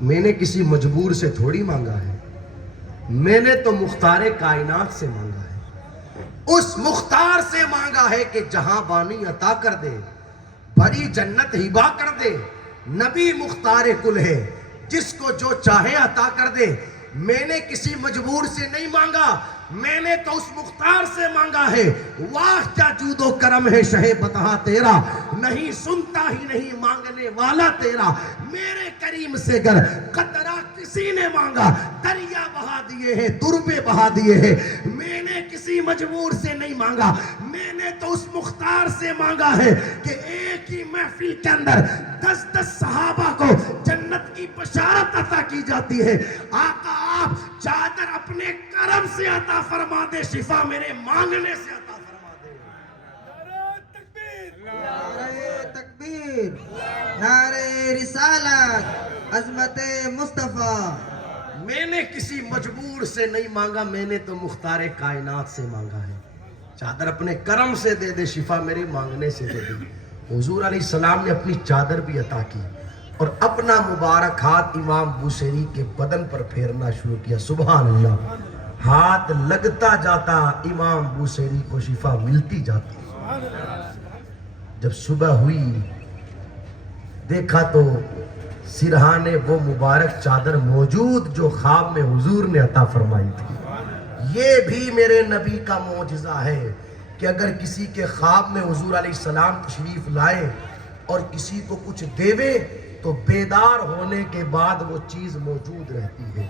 میں نے کسی مجبور سے تھوڑی مانگا ہے, میں نے تو مختار کائنات سے مانگا ہے. اس مختار سے مانگا ہے کہ جہاں بانی عطا کر دے, بھری جنت ہبا کر دے. نبی مختار کل ہے, جس کو جو چاہے عطا کر دے. میں نے کسی مجبور سے نہیں مانگا, میں نے تو اس مختار سے مانگا ہے. واہ کیا جود و کرم ہے شہ بتہا تیرا, نہیں سنتا ہی نہیں مانگنے والا تیرا. میرے کریم سے گر قطرہ کسی نے مانگا, دریا بہا دیے ہیں, دربے بہا دیے ہیں. میں نے کسی مجبور سے نہیں مانگا, میں نے تو اس مختار سے مانگا ہے کہ ایک ہی محفل کے اندر 10 صحابہ کو جنت کی بشارت عطا کی جاتی ہے. آقا آپ چادر اپنے کرم سے عطا فرما دے, شفا میرے مانگنے سے عطا فرما دے. نعرہ تکبیر, نعرہ رسالت, عظمت مصطفیٰ. میں نے کسی مجبور سے نہیں مانگا, میں نے تو مختار کائنات سے مانگا ہے. چادر اپنے کرم سے دے دے, شفا میرے مانگنے سے دے دے. حضور علیہ السلام نے اپنی چادر بھی عطا کی اور اپنا مبارک ہاتھ امام بوصیری کے بدن پر پھیرنا شروع کیا. سبحان اللہ. ہاتھ لگتا جاتا, امام بوصیری کو شفا ملتی جاتی. جب صبح ہوئی دیکھا تو سرہانے وہ مبارک چادر موجود جو خواب میں حضور نے عطا فرمائی تھی. یہ بھی میرے نبی کا معجزہ ہے کہ اگر کسی کے خواب میں حضور علیہ السلام تشریف لائے اور کسی کو کچھ دیوے تو بیدار ہونے کے بعد وہ چیز موجود رہتی ہے.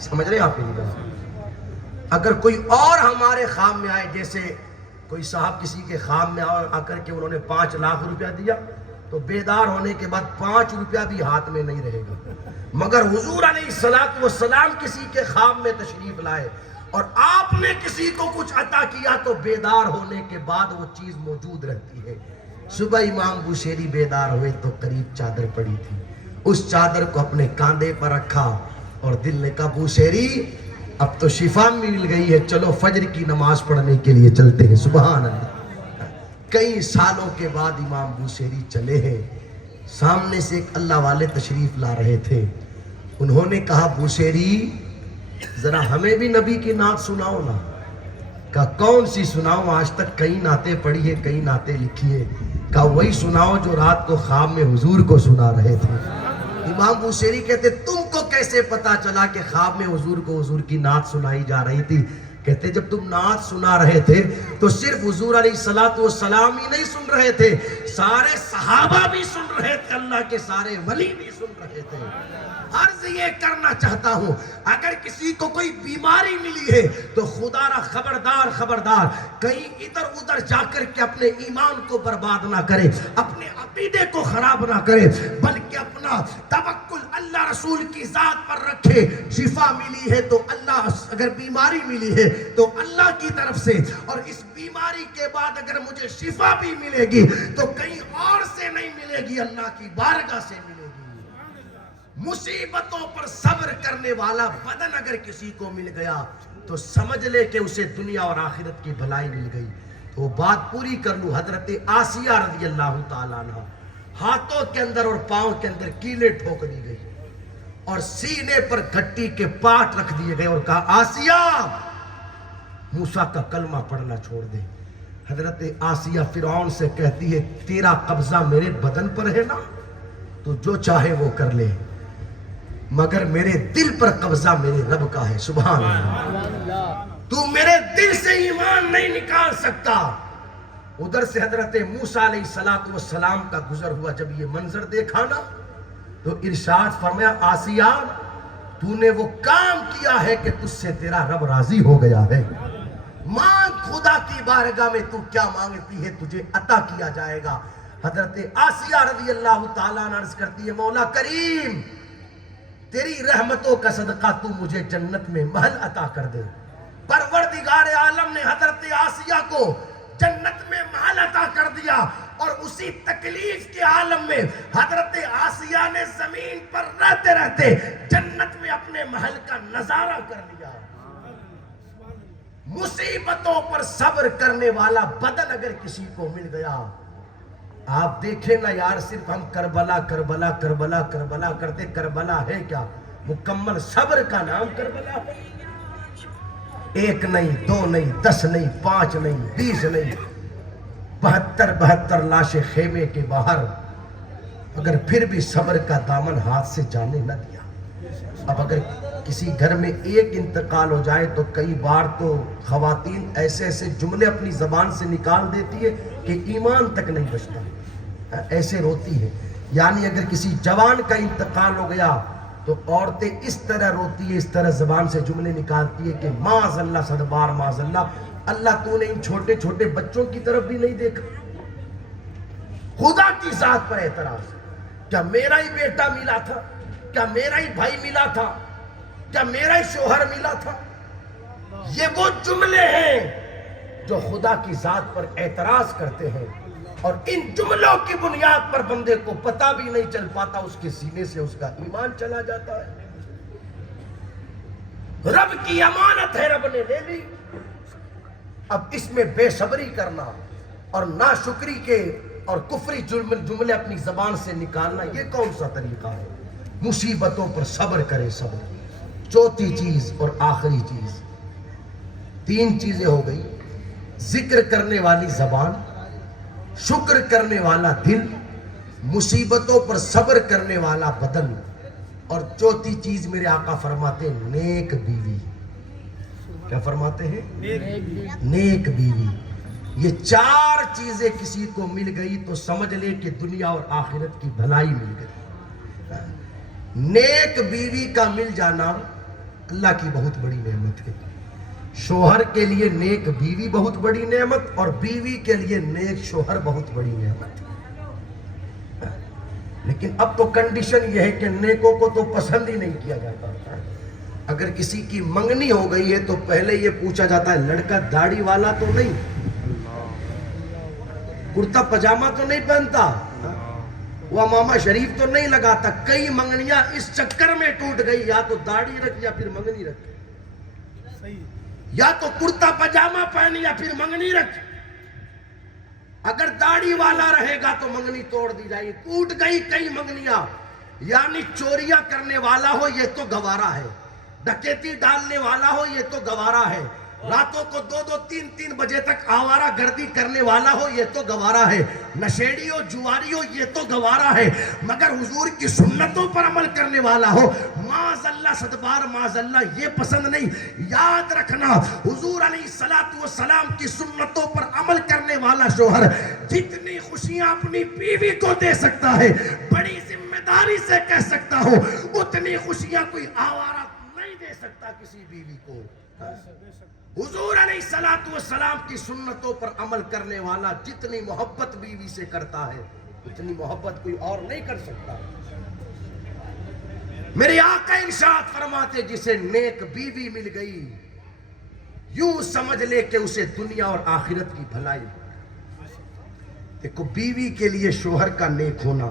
سمجھ رہے ہیں آپ میری بات؟ اگر کوئی اور ہمارے خواب میں آئے, جیسے کوئی صاحب کسی کے خواب میں آ کر کے انہوں نے 5 لاکھ روپیہ دیا تو بیدار ہونے کے بعد 5 روپیہ بھی ہاتھ میں نہیں رہے گا. مگر حضور علیہ السلام کسی کے خواب میں تشریف لائے اور آپ نے کسی کو کچھ عطا کیا تو بیدار ہونے کے بعد وہ چیز موجود رہتی ہے. صبح امام بوصیری بیدار ہوئے تو قریب چادر پڑی تھی, اس چادر کو اپنے کاندھے پر رکھا اور دل نے کہا بوصیری اب تو شفا مل گئی ہے, چلو فجر کی نماز پڑھنے کے لیے چلتے ہیں. سبحان اللہ. کئی سالوں کے بعد امام بوصیری چلے ہیں, سامنے سے ایک اللہ والے تشریف لا رہے تھے. انہوں نے کہا بوصیری ذرا ہمیں بھی نبی کی نعت سناؤ نا. کہا کون سی سناؤں, آج تک کئی نعتیں پڑھی ہیں, کئی نعتیں لکھی ہیں. کہا وہی سناؤ جو رات کو خواب میں حضور کو سنا رہے تھے. امام بوصیری کہتے تم کو کیسے پتا چلا کہ خواب میں حضور کو حضور کی نعت سنائی جا رہی تھی؟ کہتے جب تم نعت سنا رہے تھے تو صرف حضور علیہ السلام ہی نہیں سن رہے تھے, سارے صحابہ بھی سن رہے تھے، اللہ کے سارے ولی بھی سن رہے تھے۔ عرض یہ کرنا چاہتا ہوں، اگر کسی کو کوئی بیماری ملی ہے تو خدا را خبردار خبردار کہیں ادھر ادھر جا کر کے اپنے ایمان کو برباد نہ کرے، اپنے عقیدے کو خراب نہ کرے، بلکہ اپنا توکل اللہ رسول کی ذات پر رکھے۔ شفا ملی ہے تو اللہ، اگر بیماری ملی ہے تو اللہ کی طرف سے، اور اس بیماری کے بعد اگر مجھے شفا بھی ملے گی تو کہیں اور سے نہیں ملے گی، اللہ کی بارگاہ سے ملے گی۔ مصیبتوں پر صبر کرنے والا بدن اگر کسی کو مل گیا تو سمجھ لے کہ اسے دنیا اور آخرت کی بھلائی مل گئی۔ تو بات پوری کر لوں، حضرت آسیہ رضی اللہ تعالیٰ عنہ ہاتھوں کے اندر اور پاؤں کے اندر کیلیں ٹھوک دی گئی اور سینے پر گھٹی کے پاٹ رکھ دیے گئے اور کہا آسیہ موسیٰ کا کلمہ پڑھنا چھوڑ دے۔ حضرت آسیہ فرعون سے کہتی ہے تیرا قبضہ میرے بدن پر ہے نا، تو جو چاہے وہ کر لے، مگر میرے دل پر قبضہ میرے رب کا ہے۔ سبحان اللہ، تو میرے دل سے ایمان نہیں نکال سکتا۔ ادھر سے حضرت موسیٰ علیہ السلام کا گزر ہوا، جب یہ منظر دیکھا نا تو ارشاد فرمایا آسیہ تو نے وہ کام کیا ہے کہ تجھ سے تیرا رب راضی ہو گیا ہے، مانگ خدا کی بارگاہ میں تو کیا مانگتی ہے تجھے عطا کیا جائے گا۔ حضرت آسیہ رضی اللہ تعالیٰ عنہ عرض کرتی ہے مولا کریم تیری رحمتوں کا صدقہ تو مجھے جنت میں محل عطا کر دے۔ پروردگار عالم نے حضرت آسیہ کو جنت میں محل عطا کر دیا، اور اسی تکلیف کے عالم میں حضرت آسیہ نے زمین پر رہتے رہتے جنت میں اپنے محل کا نظارہ کر لیا۔ مصیبتوں پر صبر کرنے والا بدن اگر کسی کو مل گیا، آپ دیکھیں نا یار، صرف ہم کربلا کربلا کربلا کربلا کرتے، کربلا ہے کیا؟ مکمل صبر کا نام کربلا ہے۔ ایک نہیں، دو نہیں، 10 نہیں، 5 نہیں، 20 نہیں، 72 لاشیں خیمے کے باہر، اگر پھر بھی صبر کا دامن ہاتھ سے جانے نہ دیا۔ اب اگر کسی گھر میں ایک انتقال ہو جائے تو کئی بار تو خواتین ایسے ایسے جملے اپنی زبان سے نکال دیتی ہے کہ ایمان تک نہیں بچتا، ایسے روتی ہے۔ یعنی اگر کسی جوان کا انتقال ہو گیا تو عورتیں اس طرح روتی ہے، اس طرح زبان سے جملے نکالتی ہے کہ معاذ اللہ صدبار معاذ اللہ، اللہ تو نے ان چھوٹے چھوٹے بچوں کی طرف بھی نہیں دیکھا۔ خدا کی ذات پر اعتراض، کیا میرا ہی بیٹا ملا تھا؟ کیا میرا ہی بھائی ملا تھا؟ کیا میرا ہی شوہر ملا تھا؟ یہ وہ جملے ہیں جو خدا کی ذات پر اعتراض کرتے ہیں، اور ان جملوں کی بنیاد پر بندے کو پتہ بھی نہیں چل پاتا، اس کے سینے سے اس کا ایمان چلا جاتا ہے۔ رب کی امانت ہے، رب نے لے لی، اب اس میں بے صبری کرنا اور ناشکری کے اور کفری جملے اپنی زبان سے نکالنا، یہ کون سا طریقہ ہے؟ مصیبتوں پر صبر کرے صبر۔ چوتھی چیز اور آخری چیز، 3 چیزیں ہو گئی، ذکر کرنے والی زبان، شکر کرنے والا دل، مصیبتوں پر صبر کرنے والا بدن، اور چوتھی چیز میرے آقا فرماتے ہیں نیک بیوی۔ کیا فرماتے ہیں؟ نیک بیوی۔ یہ 4 چیزیں کسی کو مل گئی تو سمجھ لے کہ دنیا اور آخرت کی بھلائی مل گئی۔ نیک بیوی کا مل جانا اللہ کی بہت بڑی نعمت ہے۔ شوہر کے لیے نیک بیوی بہت بڑی نعمت، اور بیوی کے لیے نیک شوہر بہت بڑی نعمت۔ لیکن اب تو کنڈیشن یہ ہے کہ نیکوں کو تو پسند ہی نہیں کیا جاتا۔ اگر کسی کی منگنی ہو گئی ہے تو پہلے یہ پوچھا جاتا ہے لڑکا داڑھی والا تو نہیں، کرتا پجامہ تو نہیں پہنتا، وہ امامہ شریف تو نہیں لگاتا۔ کئی منگنیاں اس چکر میں ٹوٹ گئی، یا تو داڑھی رکھ یا پھر منگنی رکھ، یا تو کرتا پجامہ پہن یا پھر منگنی رکھ۔ اگر داڑھی والا رہے گا تو منگنی توڑ دی جائے گی۔ ٹوٹ گئی کئی منگنیاں، یعنی چوریاں کرنے والا ہو یہ تو گوارا ہے، ڈکیتی ڈالنے والا ہو یہ تو گوارا ہے، راتوں کو 2-2 3-3 بجے تک آوارہ گردی کرنے والا ہو یہ تو گوارا ہے، نشیڑی ہو جواری ہو یہ تو گوارا ہے، مگر حضور کی سنتوں پر عمل کرنے والا ہو معاذ اللہ صدبار معاذ اللہ یہ پسند نہیں۔ یاد رکھنا حضور علیہ السلام کی سنتوں پر عمل کرنے والا شوہر جتنی خوشیاں اپنی بیوی کو دے سکتا ہے، بڑی ذمہ داری سے کہہ سکتا ہوں اتنی خوشیاں کوئی آوارہ نہیں دے سکتا کسی بیوی کو۔ حضور علیہ السلام کی سنتوں پر عمل کرنے والا جتنی محبت بیوی سے کرتا ہے اتنی محبت کوئی اور نہیں کر سکتا۔ میرے آقا ارشاد فرماتے جسے نیک بیوی مل گئی یوں سمجھ لے کہ اسے دنیا اور آخرت کی بھلائی۔ دیکھو بیوی کے لیے شوہر کا نیک ہونا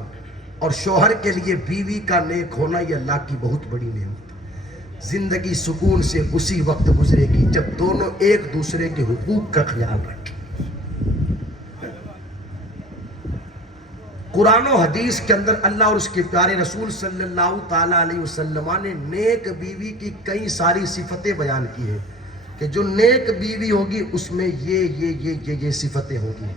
اور شوہر کے لیے بیوی کا نیک ہونا یہ اللہ کی بہت بڑی نعمت۔ زندگی سکون سے اسی وقت گزرے گی جب دونوں ایک دوسرے کے حقوق کا خیال رکھیں۔ قرآن و حدیث کے اندر اللہ اور اس کے پیارے رسول صلی اللہ تعالیٰ علیہ وسلم نے نیک بیوی کی کئی ساری صفتیں بیان کی ہیں کہ جو نیک بیوی ہوگی اس میں یہ صفتیں ہوگی۔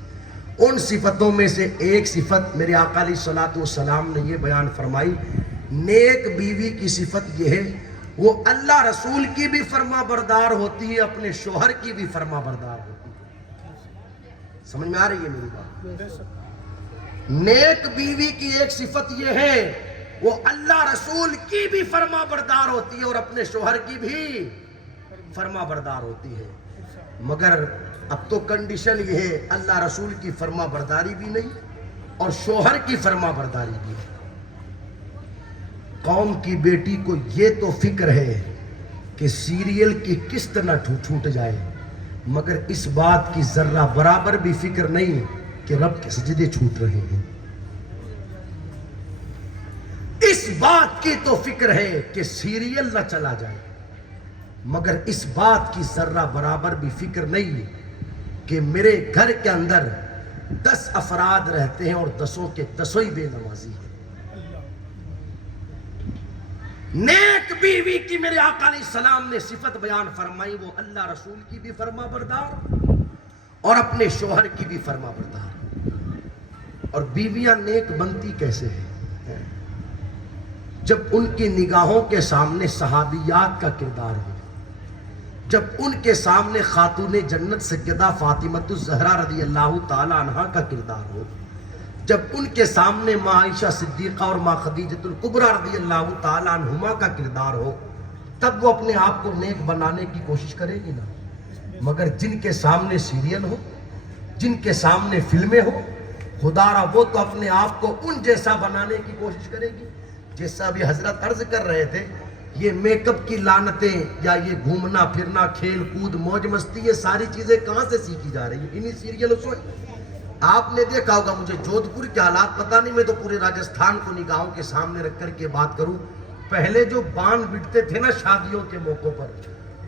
ان صفتوں میں سے ایک صفت میرے آقا علیہ السلام نے یہ بیان فرمائی، نیک بیوی کی صفت یہ ہے وہ اللہ رسول کی بھی فرما بردار ہوتی ہے، اپنے شوہر کی بھی فرما بردار ہوتی ہے۔ سمجھ میں آ رہی ہے میری بات؟ نیک بیوی کی ایک صفت یہ ہے وہ اللہ رسول کی بھی فرما بردار ہوتی ہے اور اپنے شوہر کی بھی فرما بردار ہوتی ہے، مگر اب تو کنڈیشن یہ ہے اللہ رسول کی فرما برداری بھی نہیں اور شوہر کی فرما برداری بھی نہیں۔ قوم کی بیٹی کو یہ تو فکر ہے کہ سیریل کی قسط نہ چھوٹ جائے، مگر اس بات کی ذرہ برابر بھی فکر نہیں کہ رب کے سجدے چھوٹ رہے ہیں۔ اس بات کی تو فکر ہے کہ سیریل نہ چلا جائے، مگر اس بات کی ذرہ برابر بھی فکر نہیں کہ میرے گھر کے اندر 10 افراد رہتے ہیں اور 10 کے 10 ہی بے نمازی ہیں۔ نیک بیوی کی میرے آقا علیہ السلام نے صفت بیان فرمائی وہ اللہ رسول کی بھی فرما بردار اور اپنے شوہر کی بھی فرما بردار۔ اور بیویاں نیک بنتی کیسے ہیں؟ جب ان کی نگاہوں کے سامنے صحابیات کا کردار ہو، جب ان کے سامنے خاتون جنت سیدہ فاطمہ الزہرا رضی اللہ تعالی عنہا کا کردار ہو، جب ان کے سامنے ماں عائشہ صدیقہ اور ماں خدیجہ الکبریٰ رضی اللہ تعالی عنہما کا کردار ہو، تب وہ اپنے آپ کو نیک بنانے کی کوشش کرے گی نا۔ مگر جن کے سامنے سیریل ہو، جن کے سامنے فلمیں ہو، خدا را وہ تو اپنے آپ کو ان جیسا بنانے کی کوشش کرے گی۔ جیسا بھی حضرت عرض کر رہے تھے یہ میک اپ کی لعنتیں یا یہ گھومنا پھرنا کھیل کود موج مستی یہ ساری چیزیں کہاں سے سیکھی جا رہی ہیں؟ انہی سیریلوں سے۔ آپ نے دیکھا ہوگا، مجھے جودھ پور کے حالات پتہ نہیں، میں تو پورے راجستھان کو نگاہوں کے سامنے رکھ کر کے بات کروں، پہلے جو بان بٹتے تھے نا شادیوں کے موقعوں پر،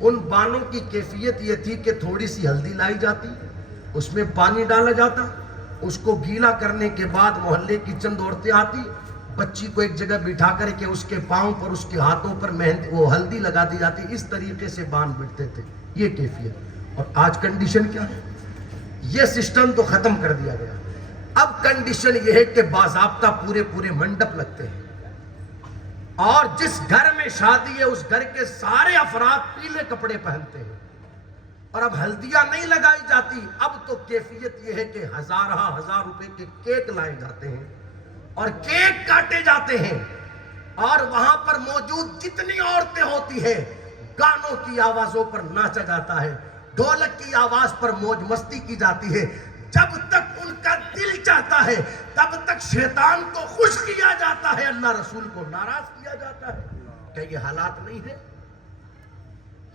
ان بانوں کی کیفیت یہ تھی کہ تھوڑی سی ہلدی لائی جاتی، اس میں پانی ڈالا جاتا، اس کو گیلا کرنے کے بعد محلے کی چند عورتیں آتی، بچی کو ایک جگہ بٹھا کر کے اس کے پاؤں پر اس کے ہاتھوں پر وہ ہلدی لگا دی جاتی، اس طریقے سے بان بٹتے تھے، یہ کیفیت۔ اور آج کنڈیشن کیا ہے؟ یہ سسٹم تو ختم کر دیا گیا۔ اب کنڈیشن یہ ہے کہ باضابطہ پورے منڈپ لگتے ہیں اور جس گھر میں شادی ہے اس گھر کے سارے افراد پیلے کپڑے پہنتے ہیں، اور اب ہلدیاں نہیں لگائی جاتی، اب تو کیفیت یہ ہے کہ ہزار روپے کے کیک لائے جاتے ہیں اور کیک کاٹے جاتے ہیں، اور وہاں پر موجود جتنی عورتیں ہوتی ہیں گانوں کی آوازوں پر ناچا جاتا ہے، ڈھولک کی آواز پر موج مستی کی جاتی ہے۔ جب تک ان کا دل چاہتا ہے تب تک شیطان کو خوش کیا جاتا ہے، اللہ رسول کو ناراض کیا جاتا ہے۔ کیا یہ حالات نہیں ہے؟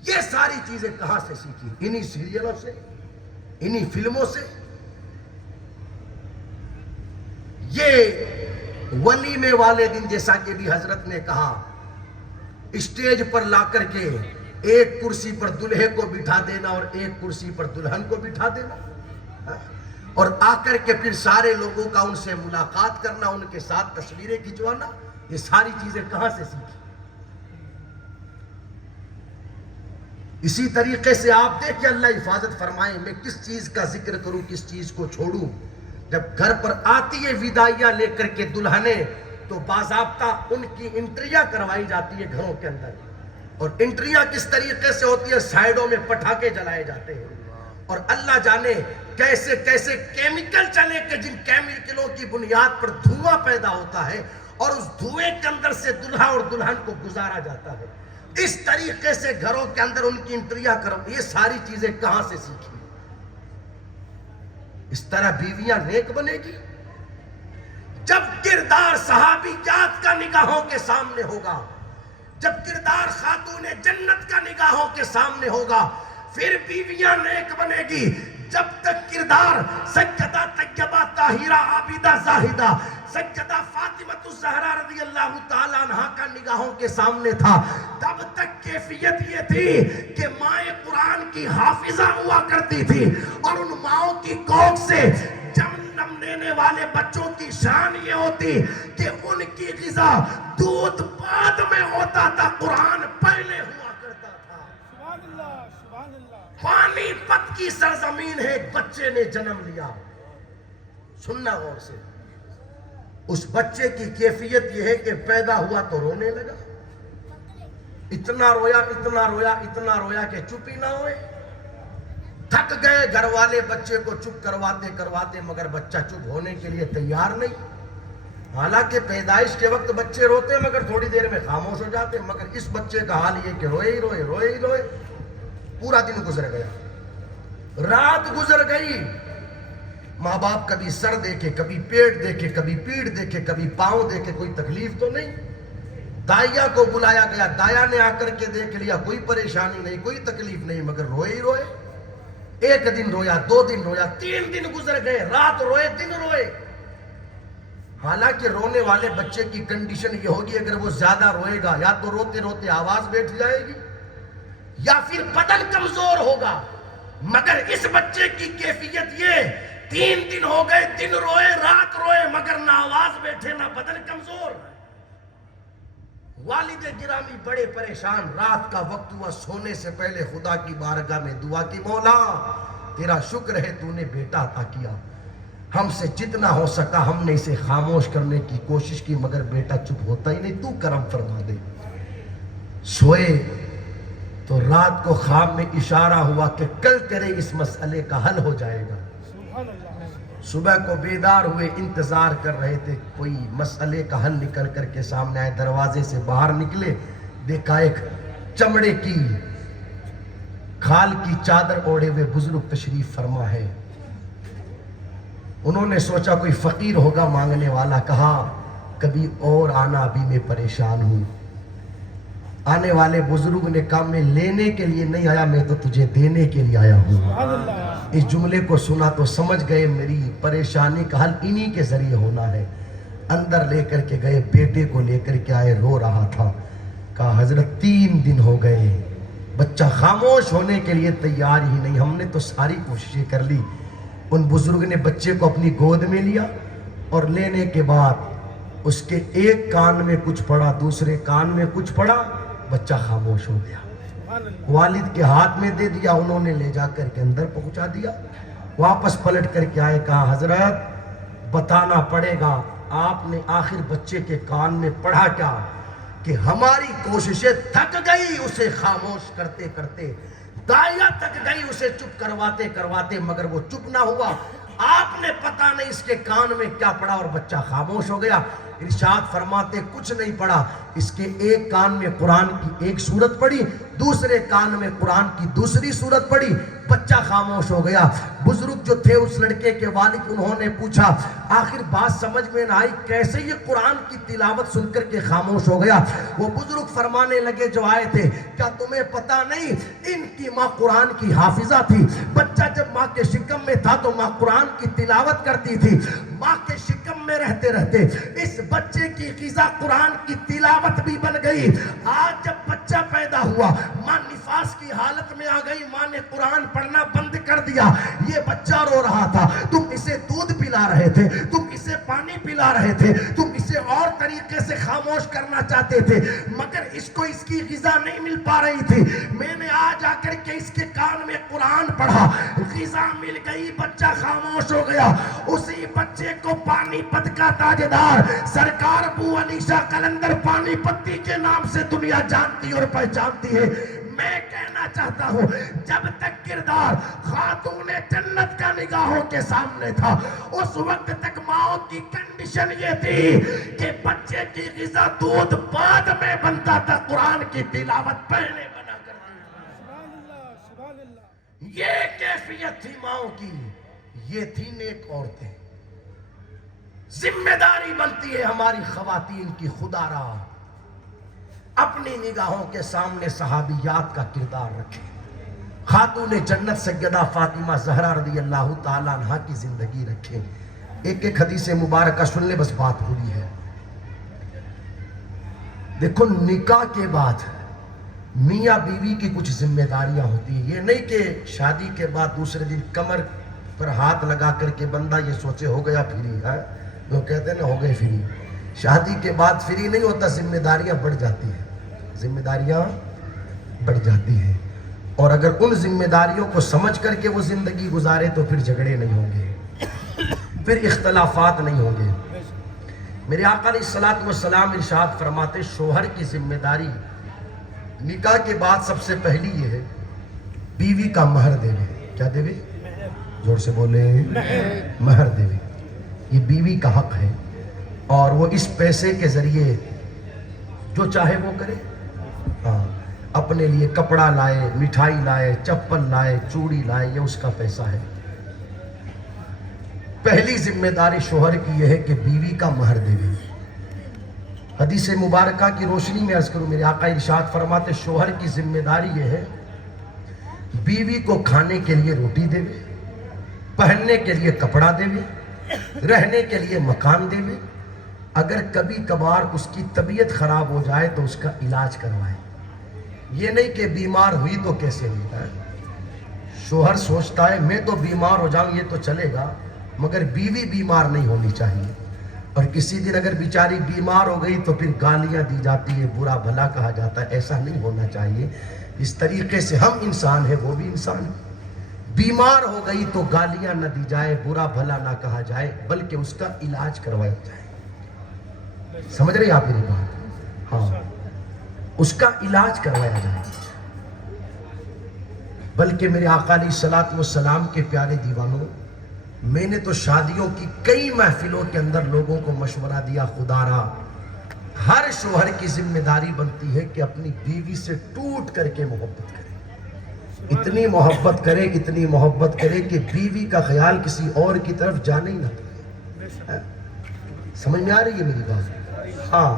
یہ ساری چیزیں کہاں سے سیکھی؟ انہی سیریلوں سے، انہی فلموں سے۔ یہ ولیمے والے دن جیسا کہ بھی حضرت نے کہا، اسٹیج پر لا کر کے ایک کرسی پر دلہے کو بٹھا دینا اور ایک کرسی پر دلہن کو بٹھا دینا، اور آ کر کے پھر سارے لوگوں کا ان سے ملاقات کرنا، ان کے ساتھ تصویریں کھنچوانا، یہ ساری چیزیں کہاں سے سیکھی؟ اسی طریقے سے آپ دیکھیں اللہ حفاظت فرمائے میں کس چیز کا ذکر کروں کس چیز کو چھوڑوں. جب گھر پر آتی ہے وداعیہ لے کر کے دلہنیں تو باضابطہ ان کی انٹریاں کروائی جاتی ہے گھروں کے اندر. اور انٹریاں کس طریقے سے ہوتی ہے؟ سائیڈوں میں پٹاخے جلائے جاتے ہیں اور اللہ جانے کیسے کیسے کیمیکل چلے کہ جن کیمیکلوں کی بنیاد پر دھواں پیدا ہوتا ہے اور اس دھوئیں کے اندر سے دلہا اور دلہن کو گزارا جاتا ہے. اس طریقے سے گھروں کے اندر ان کی انٹریاں کرو. یہ ساری چیزیں کہاں سے سیکھی؟ اس طرح بیویاں نیک بنے گی جب کردار صحابیات کا نگاہوں کے سامنے ہوگا, جب کردار خاتون جنت کا نگاہوں کے سامنے ہوگا, پھر بیویاں نیک بنے گی. جب تک کردار سیدہ طیبہ طاہرہ عابدہ زاہدہ سیدہ فاطمہ الزہرا رضی اللہ تعالیٰ عنہا کا نگاہوں کے سامنے تھا, تب تک کیفیت یہ تھی کہ مائیں قرآن کی حافظہ ہوا کرتی تھی اور ان ماؤں کی کوکھ سے جنم لینے والے بچوں کی شان یہ ہوتی کہ ان کی غذا دودھ بعد میں ہوتا تھا, قرآن پہلے ہوا کرتا تھا. سبحان اللہ سبحان اللہ. پانی پت کی سرزمین ہے, ایک بچے نے جنم لیا. سننا غور سے, اس بچے کی کیفیت یہ ہے کہ پیدا ہوا تو رونے لگا. اتنا رویا اتنا رویا اتنا رویا کہ چپ ہی نہ ہوئے. تھک گئے گھر والے بچے کو چپ کرواتے کرواتے, مگر بچہ چپ ہونے کے لیے تیار نہیں. حالانکہ پیدائش کے وقت بچے روتے مگر تھوڑی دیر میں خاموش ہو جاتے, مگر اس بچے کا حال یہ کہ روئے ہی روئے روئے ہی روئے. پورا دن گزر گیا, رات گزر گئی. ماں باپ کبھی سر دیکھے, کبھی پیٹ دیکھے, کبھی پیٹھ دیکھے, کبھی پاؤں دیکھے, کوئی تکلیف تو نہیں. دائیا کو بلایا گیا, دایا نے آ کر کے دیکھ لیا, کوئی پریشانی نہیں, کوئی تکلیف نہیں, مگر روئے ہی روئے. ایک دن رویا, 2 دن رویا, 3 دن گزر گئے, رات روئے دن روئے. حالانکہ رونے والے بچے کی کنڈیشن یہ ہوگی اگر وہ زیادہ روئے گا یا تو روتے روتے آواز بیٹھ جائے گی یا پھر بدن کمزور ہوگا. مگر اس بچے کی کیفیت یہ, 3 دن ہو گئے, دن روئے رات روئے, مگر نہ آواز بیٹھے نہ بدن کمزور. والد گرامی بڑے پریشان. رات کا وقت ہوا, سونے سے پہلے خدا کی بارگاہ میں دعا کی, مولا تیرا شکر ہے تو نے بیٹا عطا کیا, ہم سے جتنا ہو سکا ہم نے اسے خاموش کرنے کی کوشش کی مگر بیٹا چپ ہوتا ہی نہیں, تو کرم فرما دے. سوئے تو رات کو خواب میں اشارہ ہوا کہ کل تیرے اس مسئلے کا حل ہو جائے گا. سبحان اللہ. صبح کو بیدار ہوئے, انتظار کر رہے تھے کوئی مسئلے کا حل نکل کر کے سامنے آئے. دروازے سے باہر نکلے, دیکھا ایک چمڑے کی کھال کی چادر اوڑھے ہوئے بزرگ تشریف فرما ہے. انہوں نے سوچا کوئی فقیر ہوگا مانگنے والا. کہا کبھی اور آنا, ابھی میں پریشان ہوں. آنے والے بزرگ نے کہا میں لینے کے لیے نہیں آیا, میں تو تجھے دینے کے لیے آیا ہوں. سبحان اللہ. اس جملے کو سنا تو سمجھ گئے میری پریشانی کا حل انہی کے ذریعے ہونا ہے. اندر لے کر کے گئے, بیٹے کو لے کر کے آئے, رو رہا تھا. کہا حضرت 3 دن ہو گئے, بچہ خاموش ہونے کے لیے تیار ہی نہیں, ہم نے تو ساری کوششیں کر لی. ان بزرگ نے بچے کو اپنی گود میں لیا اور لینے کے بعد اس کے ایک کان میں کچھ پڑا, دوسرے کان میں کچھ پڑا, بچہ خاموش ہو گیا. سبحان اللہ. والد کے ہاتھ میں دے دیا, انہوں نے لے جا کر کے اندر پہنچا دیا. واپس پلٹ کر کے آئے, کہا حضرت بتانا پڑے گا آپ نے آخر بچے کے کان میں پڑھا کیا کہ ہماری کوششیں تھک گئی اسے خاموش کرتے کرتے, داعیہ تک گئی اسے چپ کرواتے کرواتے, مگر وہ چپ نہ ہوا. آپ نے پتہ نہیں اس کے کان میں کیا پڑا اور بچہ خاموش ہو گیا. ارشاد فرماتے کچھ نہیں پڑا, اس کے ایک کان میں قرآن کی ایک سورت پڑھی, دوسرے کان میں قرآن کی دوسری سورت پڑھی, بچہ خاموش ہو گیا. بزرگ جو تھے اس لڑکے کے والد, انہوں نے پوچھا آخر بات سمجھ میں نہ آئی کیسے یہ قرآن کی تلاوت سن کر کے خاموش ہو گیا. وہ بزرگ فرمانے لگے جو آئے تھے, کیا تمہیں پتا نہیں ان کی ماں قرآن کی حافظہ تھی. بچہ جب ماں کے شکم میں تھا تو ماں قرآن کی تلاوت کرتی تھی. ماں کے شکم میں رہتے رہتے اس بچے کی غذا قرآن کی تلاوت بھی بن گئی. آج جب بچہ پیدا ہوا, ماں نفاس کی حالت میں آ گئی, ماں نے قرآن پڑھنا بند کر دیا. یہ بچہ رو رہا تھا, تم اسے دودھ پلا پلا رہے تھے، تم اسے پانی پلا رہے تھے، تم اسے اور طریقے سے خاموش کرنا چاہتے تھے، مگر اس کو اس کی غذا نہیں مل پا رہی تھی۔ میں نے آج آ کر کے اس کے کان میں قرآن پڑھا، غذا مل گئی، بچہ خاموش ہو گیا۔ اسی بچے کو پانی پت کا تاجدار سرکار ابو علی شاہ قلندر پانی پتی کے نام سے دنیا جانتی اور پہچانتی ہے۔ میں کہنا چاہتا ہوں، جب تک کردار خاتون جنت کا نگاہوں کے سامنے تھا، اس وقت تک ماں کی کنڈیشن یہ تھی کہ بچے کی غذا دودھ بعد میں بنتا تھا، قرآن کی تلاوت پہلے بنا کرتی تھی۔ سبحان اللہ سبحان اللہ۔ یہ کیفیت تھی ماں کی، یہ تھی نیک عورتیں۔ ذمہ داری بنتی ہے ہماری خواتین کی، خدا را اپنی نگاہوں کے سامنے صحابیات کا کردار رکھیں۔ خاتون جنت سیدہ فاطمہ زہرا رضی اللہ تعالیٰ عنہ کی زندگی رکھیں۔ ایک ایک حدیث مبارکہ سن لے، بس بات پوری ہے۔ دیکھو، نکاح کے بعد میاں بیوی کی کچھ ذمہ داریاں ہوتی ہیں۔ یہ نہیں کہ شادی کے بعد دوسرے دن کمر پر ہاتھ لگا کر کے بندہ یہ سوچے ہو گیا فری ہے، جو کہتے ہیں نا ہو گئے فری۔ شادی کے بعد فری نہیں ہوتا، ذمہ داریاں بڑھ جاتی ہیں، ذمہ داریاں بڑھ جاتی ہیں۔ اور اگر ان ذمہ داریوں کو سمجھ کر کے وہ زندگی گزارے تو پھر جھگڑے نہیں ہوں گے، پھر اختلافات نہیں ہوں گے۔ میرے آقا علیہ الصلوۃ والسلام ارشاد فرماتے، شوہر کی ذمہ داری نکاح کے بعد سب سے پہلی یہ ہے، بیوی کا مہر دے۔ کیا دے؟ زور سے بولے، مہر دے۔ یہ بیوی کا حق ہے، اور وہ اس پیسے کے ذریعے جو چاہے وہ کرے۔ ہاں، اپنے لیے کپڑا لائے، مٹھائی لائے، چپل لائے، چوڑی لائے، یہ اس کا پیسہ ہے۔ پہلی ذمہ داری شوہر کی یہ ہے کہ بیوی کا مہر دے۔ حدیث مبارکہ کی روشنی میں عرض کروں، میرے آقا ارشاد فرماتے، شوہر کی ذمہ داری یہ ہے، بیوی کو کھانے کے لیے روٹی دے، پہننے کے لیے کپڑا دے، رہنے کے لیے مکان دے۔ اگر کبھی کبھار اس کی طبیعت خراب ہو جائے تو اس کا علاج کروائے۔ یہ نہیں کہ بیمار ہوئی تو کیسے ہوتا ہے۔ شوہر سوچتا ہے میں تو بیمار ہو جاؤں یہ تو چلے گا، مگر بیوی بیمار نہیں ہونی چاہیے۔ اور کسی دن اگر بیچاری بیمار ہو گئی تو پھر گالیاں دی جاتی ہے، برا بھلا کہا جاتا ہے۔ ایسا نہیں ہونا چاہیے۔ اس طریقے سے ہم انسان ہیں، وہ بھی انسان ہے۔ بیمار ہو گئی تو گالیاں نہ دی جائے، برا بھلا نہ کہا جائے، بلکہ اس کا علاج کروایا جائے۔ سمجھ رہے ہیں آپ میری بات؟ ہاں، اس کا علاج کروایا جائے۔ بلکہ میرے آقا علیہ الصلوۃ والسلام کے پیارے دیوانوں، میں نے تو شادیوں کی کئی محفلوں کے اندر لوگوں کو مشورہ دیا، خدا را ہر شوہر کی ذمہ داری بنتی ہے کہ اپنی بیوی سے ٹوٹ کر کے محبت کرے، اتنی محبت کرے، اتنی محبت کرے کہ بیوی کا خیال کسی اور کی طرف جانے ہی نہ پائے۔ سمجھ میں آ رہی ہے میری بات؟ ہاں،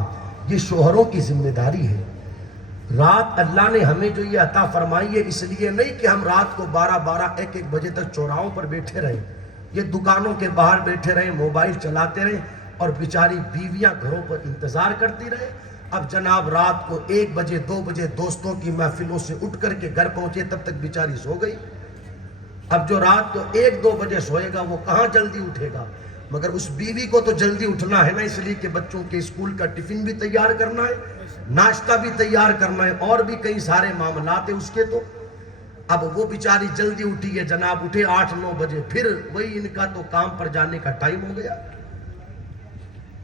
یہ شوہروں کی ذمہ داری ہے۔ رات اللہ نے ہمیں جو یہ عطا فرمائی ہے، اس لیے نہیں کہ ہم رات کو 12 1 بجے تک چوراہوں پر بیٹھے رہیں، یہ دکانوں کے باہر بیٹھے رہیں، موبائل چلاتے رہیں، اور بیچاری بیویاں گھروں پر انتظار کرتی رہے۔ اب جناب رات کو 1 بجے 2 بجے دوستوں کی محفلوں سے اٹھ کر کے گھر پہنچے، تب تک بیچاری سو گئی۔ اب جو رات کو 1 2 بجے سوئے گا وہ کہاں جلدی اٹھے گا؟ مگر اس بیوی کو تو جلدی اٹھنا ہے نا، اس لیے کہ بچوں کے اسکول کا ٹفن بھی تیار کرنا ہے، ناشتہ بھی تیار کرنا ہے، اور بھی کئی سارے معاملات ہیں اس کے۔ تو اب وہ بیچاری جلدی اٹھی ہے جناب، اٹھے 8 9 بجے، پھر وہی ان کا تو کام پر جانے کا ٹائم ہو گیا۔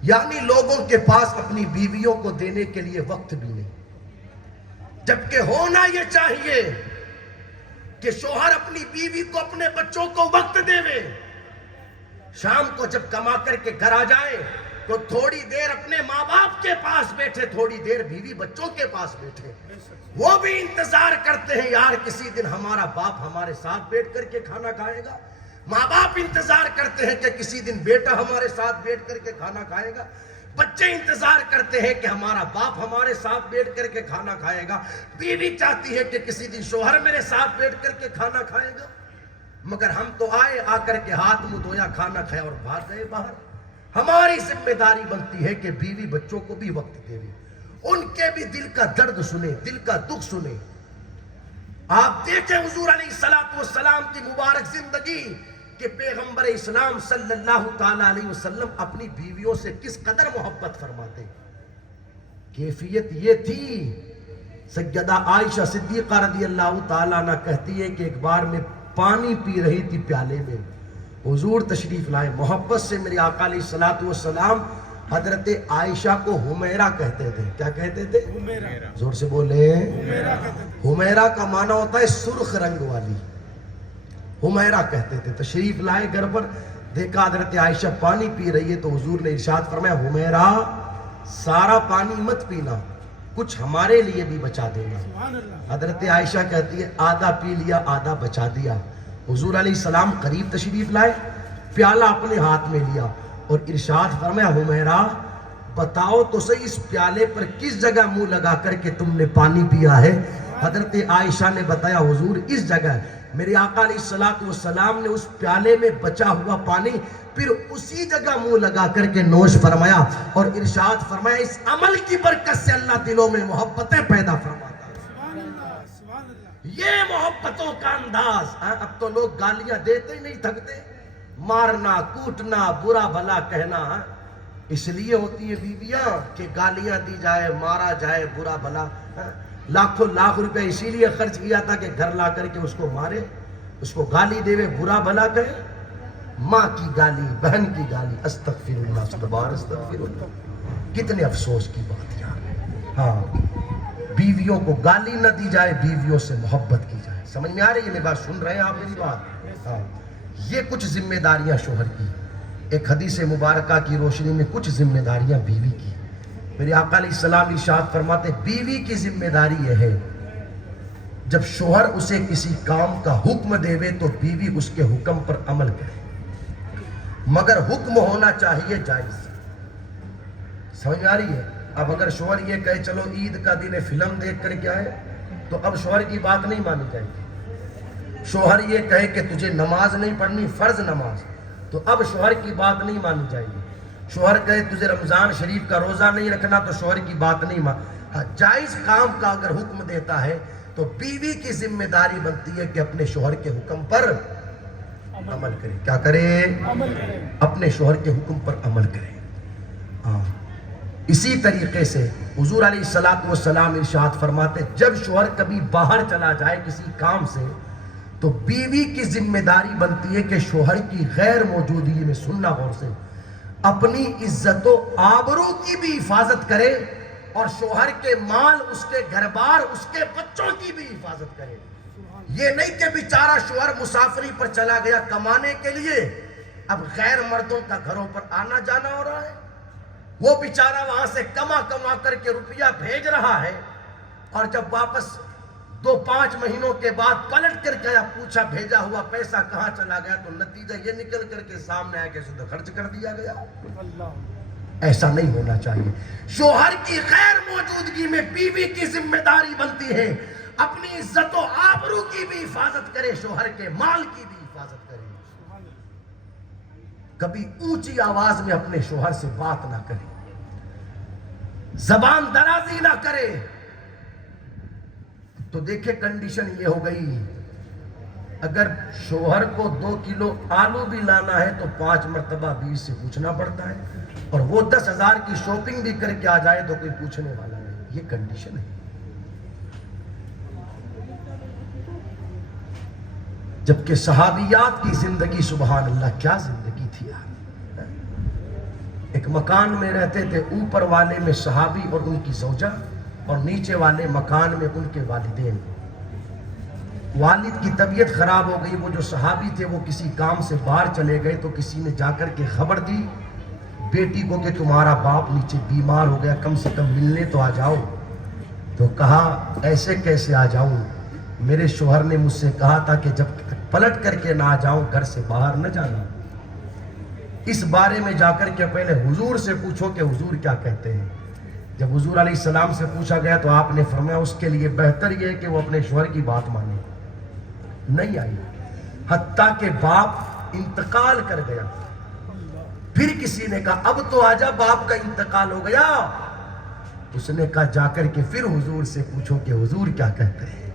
یعنی لوگوں کے پاس اپنی بیویوں کو دینے کے لیے وقت بھی نہیں، جبکہ ہونا یہ چاہیے کہ شوہر اپنی بیوی کو، اپنے بچوں کو وقت دے۔ شام کو جب کما کر کے گھر آ جائے تو تھوڑی دیر اپنے ماں باپ کے پاس بیٹھے، تھوڑی دیر بیوی بچوں کے پاس بیٹھے۔ وہ بھی انتظار کرتے ہیں، یار کسی دن ہمارا باپ ہمارے ساتھ بیٹھ کر کے کھانا کھائے گا۔ ماں باپ انتظار کرتے ہیں کہ کسی دن بیٹا ہمارے ساتھ بیٹھ کر کے کھانا کھائے گا۔ بچے انتظار کرتے ہیں کہ ہمارا باپ ہمارے ساتھ بیٹھ کر کے کھانا کھائے گا۔ بیوی چاہتی ہے کہ کسی دن شوہر میرے ساتھ بیٹھ کر کے کھانا کھائے گا۔ مگر ہم تو آئے، آ کر کے ہاتھ منہ دھویا، کھانا کھایا اور بھاگ گئے باہر۔ ہماری ذمہ داری بنتی ہے کہ بیوی بچوں کو بھی وقت دے، ان کے بھی دل کا درد سنیں، دل کا دکھ سنیں۔ آپ دیکھیں حضور علیہ الصلوۃ والسلام کی مبارک زندگی، کہ پیغمبر اسلام صلی اللہ تعالی علیہ وسلم اپنی بیویوں سے کس قدر محبت فرماتے. کیفیت یہ تھی. سیدہ عائشہ صدیقہ رضی اللہ تعالیٰ عنہ کہتی ہے کہ ایک بار میں پانی پی رہی تھی پیالے میں, حضور تشریف لائے, محبت سے میرے آقا علیہ الصلوۃ والسلام حضرت عائشہ کو حمیرہ کہتے تھے. کیا کہتے تھے؟ حمیرہ. زور سے بولے. حمیرہ کہتے تھے. حمیرہ کا معنی ہوتا ہے سرخ رنگ والی. حمیرہ کہتے تھے. تشریف لائے گھر پر, دیکھا حضرت عائشہ پانی پی رہی ہے تو حضور نے ارشاد فرمایا حمیرہ سارا پانی مت پینا, کچھ ہمارے لیے بھی بچا دینا. سبحان اللہ. حضرت عائشہ کہتی ہے آدھا پی لیا آدھا بچا دیا. حضور علیہ السلام قریب تشریف لائے, پیالہ اپنے ہاتھ میں لیا اور ارشاد فرمایا حمیرہ بتاؤ تو صحیح اس پیالے پر کس جگہ منہ لگا کر کے تم نے پانی پیا ہے. حضرت عائشہ نے بتایا حضور اس جگہ. میرے آقا علیہ الصلوۃ والسلام نے اس پیالے میں بچا ہوا پانی پھر اسی جگہ منہ لگا کر کے نوش فرمایا اور ارشاد فرمایا اس عمل کی برکت سے اللہ دلوں میں محبتیں پیدا فرماتا ہے. سبحان اللہ. سبحان اللہ. یہ محبتوں کا انداز. اب تو لوگ گالیاں دیتے ہی نہیں تھکتے, مارنا کوٹنا برا بھلا کہنا اس لیے ہوتی ہے بیویاں کہ گالیاں دی جائے, مارا جائے, برا بھلا. لاکھوں لاکھ روپے اسی لیے خرچ کیا تھا کہ گھر لا کر کے اس کو مارے, اس کو گالی دے, برا بھلا کہے. ماں کی گالی, بہن کی گالی, استغفر اللہ سبحان استغفر اللہ. کتنے افسوس کی بات یار. ہاں بیویوں کو گالی نہ دی جائے, بیویوں سے محبت کی جائے. سمجھ میں آ رہی ہے میری بات؟ سن رہے ہیں آپ میری بات؟ ہاں یہ کچھ ذمہ داریاں شوہر کی. ایک حدیث مبارکہ کی روشنی میں کچھ ذمہ داریاں بیوی کی. میرے آقا علیہ السلام ارشاد فرماتے بیوی کی ذمہ داری یہ ہے جب شوہر اسے کسی کام کا حکم دے تو بیوی اس کے حکم پر عمل کرے, مگر حکم ہونا چاہیے جائز. سمجھ میں آ رہی ہے؟ اب اگر شوہر یہ کہے چلو عید کا دن ہے فلم دیکھ کر کے آئے تو اب شوہر کی بات نہیں مانی جائے گی. شوہر یہ کہے کہ تجھے نماز نہیں پڑھنی, فرض نماز, تو اب شوہر کی بات نہیں مانی جائے گی. شوہر کہے تجھے رمضان شریف کا روزہ نہیں رکھنا تو شوہر کی بات نہیں مان. جائز کام کا اگر حکم دیتا ہے تو بیوی کی ذمہ داری بنتی ہے کہ اپنے شوہر کے حکم پر عمل کرے. کیا کرے؟ عمل کریں. اپنے شوہر کے حکم پر عمل کرے. ہاں اسی طریقے سے حضور علیہ الصلوۃ والسلام ارشاد فرماتے جب شوہر کبھی باہر چلا جائے کسی کام سے تو بیوی کی ذمہ داری بنتی ہے کہ شوہر کی غیر موجودگی میں, سننا غور سے, اپنی عزت و آبرو کی بھی حفاظت کرے اور شوہر کے مال, اس کے گھر بار, اس کے بچوں کی بھی حفاظت کرے. یہ نہیں کہ بیچارہ شوہر مسافری پر چلا گیا کمانے کے لیے, اب غیر مردوں کا گھروں پر آنا جانا ہو رہا ہے, وہ بیچارہ وہاں سے کما کر کے روپیہ بھیج رہا ہے اور جب واپس 2-5 مہینوں کے بعد پلٹ کر گیا, پوچھا بھیجا ہوا پیسہ کہاں چلا گیا, تو نتیجہ یہ نکل کر کے سامنے آیا کہ اسے خرچ کر دیا گیا. اللہ. ایسا نہیں ہونا چاہیے. شوہر کی غیر موجودگی میں بیوی کی ذمہ داری بنتی ہے اپنی عزت و آبرو کی بھی حفاظت کرے, شوہر کے مال کی بھی حفاظت کرے. کبھی اونچی آواز میں اپنے شوہر سے بات نہ کرے, زبان درازی نہ کرے. تو دیکھیں کنڈیشن یہ ہو گئی, اگر شوہر کو 2 کلو آلو بھی لانا ہے تو 5 مرتبہ بیوی سے پوچھنا پڑتا ہے, اور وہ 10,000 کی شاپنگ بھی کر کے آ جائے تو کوئی پوچھنے والا نہیں. یہ کنڈیشن ہے. جبکہ صحابیات کی زندگی سبحان اللہ کیا زندگی تھی یار. ایک مکان میں رہتے تھے, اوپر والے میں صحابی اور ان کی زوجہ, اور نیچے والے مکان میں ان کے والدین. والد کی طبیعت خراب ہو گئی, وہ جو صحابی تھے وہ کسی کام سے باہر چلے گئے تو کسی نے جا کر کے خبر دی بیٹی کو کہ تمہارا باپ نیچے بیمار ہو گیا, کم سے کم ملنے تو آ جاؤ. تو کہا ایسے کیسے آ جاؤں, میرے شوہر نے مجھ سے کہا تھا کہ جب پلٹ کر کے نہ آ جاؤں گھر سے باہر نہ جانا. اس بارے میں جا کر کے پہلے حضور سے پوچھو کہ حضور کیا کہتے ہیں. جب حضور علیہ السلام سے پوچھا گیا تو آپ نے فرمایا اس کے لیے بہتر یہ ہے کہ وہ اپنے شوہر کی بات مانے. نہیں آئی, حتیٰ کہ باپ انتقال کر گیا. پھر کسی نے کہا اب تو آجا, باپ کا انتقال ہو گیا. اس نے کہا جا کر کے پھر حضور سے پوچھو کہ حضور کیا کہتے ہیں.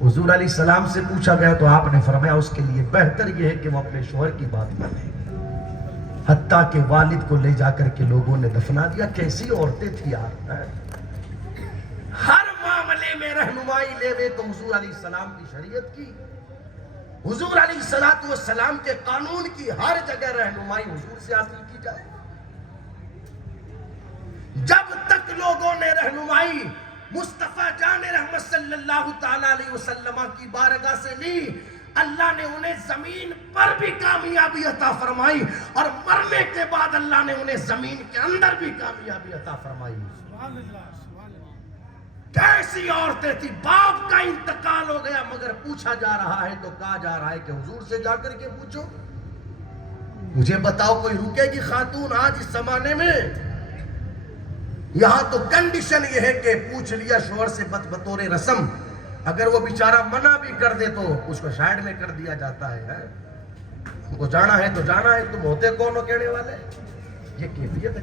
حضور علیہ السلام سے پوچھا گیا تو آپ نے فرمایا اس کے لیے بہتر یہ ہے کہ وہ اپنے شوہر کی بات مانے. حتیٰ کہ والد کو لے جا کر کے لوگوں نے دفنا دیا. کیسی عورتیں تھی یار, ہر معاملے میں رہنمائی لے وے تو حضور علیہ السلام کی شریعت کی, حضور علیہ السلام کے قانون کی, ہر جگہ رہنمائی حضور سے حاصل کی جائے. جب تک لوگوں نے رہنمائی مصطفیٰ جان رحمت صلی اللہ تعالیٰ علیہ وسلم کی بارگاہ سے لی, اللہ نے انہیں زمین پر بھی کامیابی عطا فرمائی اور مرنے کے بعد اللہ نے انہیں زمین کے اندر بھی کامیابی عطا فرمائی. سبحان اللہ, سبحان اللہ. کیسی عورتیں تھی. باپ کا انتقال ہو گیا مگر پوچھا جا رہا ہے تو کہا جا رہا ہے کہ حضور سے جا کر کے پوچھو. مجھے بتاؤ کوئی رکے گی خاتون آج اس زمانے میں؟ یہاں تو کنڈیشن یہ ہے کہ پوچھ لیا شوہر سے بطور رسم, اگر وہ بیچارہ منع بھی کر دے تو اس کو سائیڈ میں کر دیا جاتا ہے. ان کو جانا ہے تو جانا ہے, تم ہوتے کون ہو کہنے والے. یہ کیفیت ہے.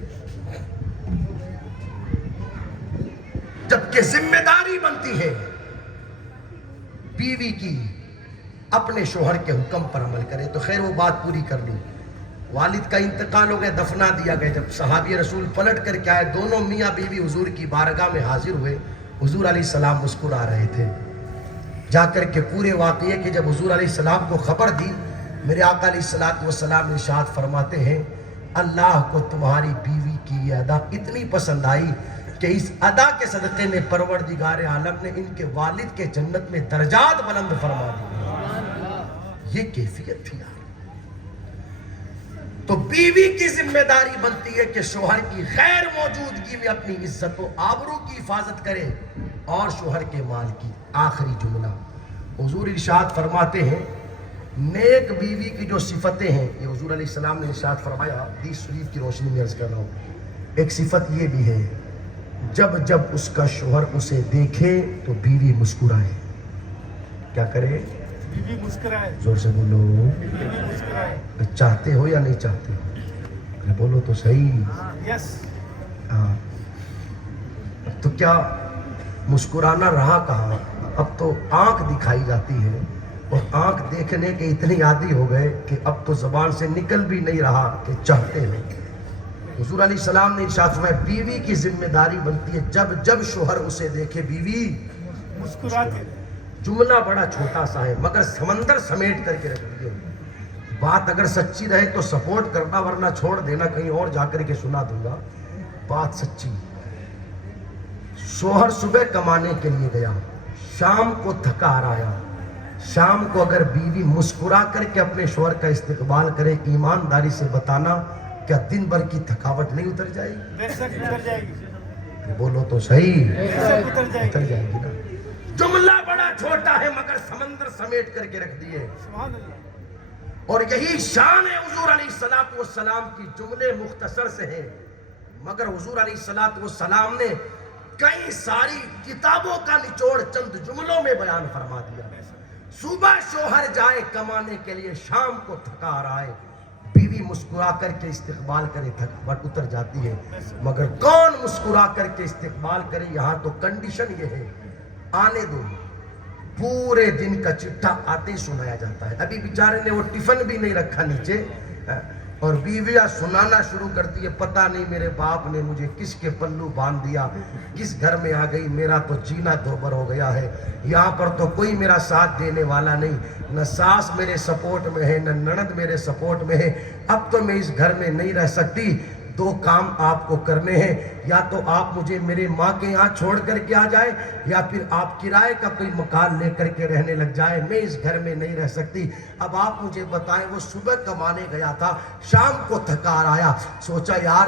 جبکہ ذمہ داری بنتی ہے بیوی کی اپنے شوہر کے حکم پر عمل کرے. تو خیر وہ بات پوری کر لی. والد کا انتقال ہو گیا, دفنا دیا گیا. جب صحابی رسول پلٹ کر کے آئے, دونوں میاں بیوی حضور کی بارگاہ میں حاضر ہوئے. حضور علیہ السلام مسکرا رہے تھے. جا کر کے پورے واقعے کی جب حضور علیہ السلام کو خبر دی, میرے آقا علیہ السلام ارشاد فرماتے ہیں اللہ کو تمہاری بیوی کی یہ ادا اتنی پسند آئی کہ اس ادا کے صدقے میں پروردگار عالم نے ان کے والد کے جنت میں درجات بلند فرما دی. یہ کیفیت تھی یار. تو بیوی کی ذمہ داری بنتی ہے کہ شوہر کی غیر موجودگی میں اپنی عزت و آبرو کی حفاظت کرے اور شوہر کے مال کی. آخری جملہ حضور ارشاد فرماتے ہیں نیک بیوی کی جو صفتیں ہیں, یہ حضور علیہ السلام نے ارشاد فرمایا. حدیث شریف کی روشنی میں عرض کر رہا ہوں. ایک صفت یہ بھی ہے, جب جب اس کا شوہر اسے دیکھے تو بیوی مسکرائے. کیا کرے؟ بیوی مسکرائے. زور سے بولو. بیوی مسکرائے. چاہتے ہو یا نہیں چاہتے ہو؟ بولو تو صحیح. یس. ہاں. تو کیا مسکرانا رہا کہاں؟ اب تو آنکھ دکھائی جاتی ہے اور آنکھ دیکھنے کے اتنی عادی ہو گئے کہ اب تو زبان سے نکل بھی نہیں رہا کہ چاہتے ہیں. حضور علیہ السلام نے ارشاد فرمایا بیوی کی ذمہ داری بنتی ہے جب جب شوہر اسے دیکھے بیوی مسکراتے. جملہ بڑا چھوٹا سا ہے مگر سمندر سمیٹ کر کے رکھ دیے. بات اگر سچی رہے تو سپورٹ کرنا, ورنہ چھوڑ دینا, کہیں اور جا کر کے سنا دوں گا. بات سچی. شوہر صبح کمانے کے لیے گیا, شام کو تھکا آ آیا. شام کو اگر بیوی مسکرا کر کے اپنے شوہر کا استقبال کرے, ایمانداری سے بتانا کیا دن بھر کی تھکاوٹ نہیں اتر جائے گی؟ بے شک اتر جائے گی. بولو تو صحیح. بے شک اتر جائے اتر گی. جائے گی نا. جملہ بڑا چھوٹا ہے مگر سمندر سمیٹ کر کے رکھ دیے. سبحان اللہ. اور یہی شان ہے حضور علیہ السلام کی. جملے مختصر سے ہیں مگر حضور علیہ السلام نے کئی ساری کتابوں کا نچوڑ چند جملوں میں بیان فرما دیا. صبح شوہر جائے کمانے کے لیے, شام کو تھکا آ رہا ہے, بیوی مسکرا کر کے استقبال کرے, تھکاوٹ اتر جاتی ہے. مگر کون مسکرا کر کے استقبال کرے؟ یہاں تو کنڈیشن یہ ہے آنے دو. پورے دن کا چٹھا آتے سنایا جاتا ہے. ابھی بیچارے نے وہ ٹفن بھی نہیں رکھا نیچے اور بیویاں سنانا شروع کرتی ہے, پتہ نہیں میرے باپ نے مجھے کس کے پلو باندھ دیا, کس گھر میں آ گئی, میرا تو جینا دوبر ہو گیا ہے. یہاں پر تو کوئی میرا ساتھ دینے والا نہیں, نہ ساس میرے سپورٹ میں ہے, نہ نند میرے سپورٹ میں ہے. اب تو میں اس گھر میں نہیں رہ سکتی. دو کام آپ کو کرنے ہیں, یا تو آپ مجھے میرے ماں کے یہاں چھوڑ کر کے آ جائے, یا پھر آپ کرائے کا کوئی مکان لے کر کے رہنے لگ جائے. میں اس گھر میں نہیں رہ سکتی. اب آپ مجھے بتائیں, وہ صبح کمانے گیا تھا, شام کو تھکا آیا, سوچا یار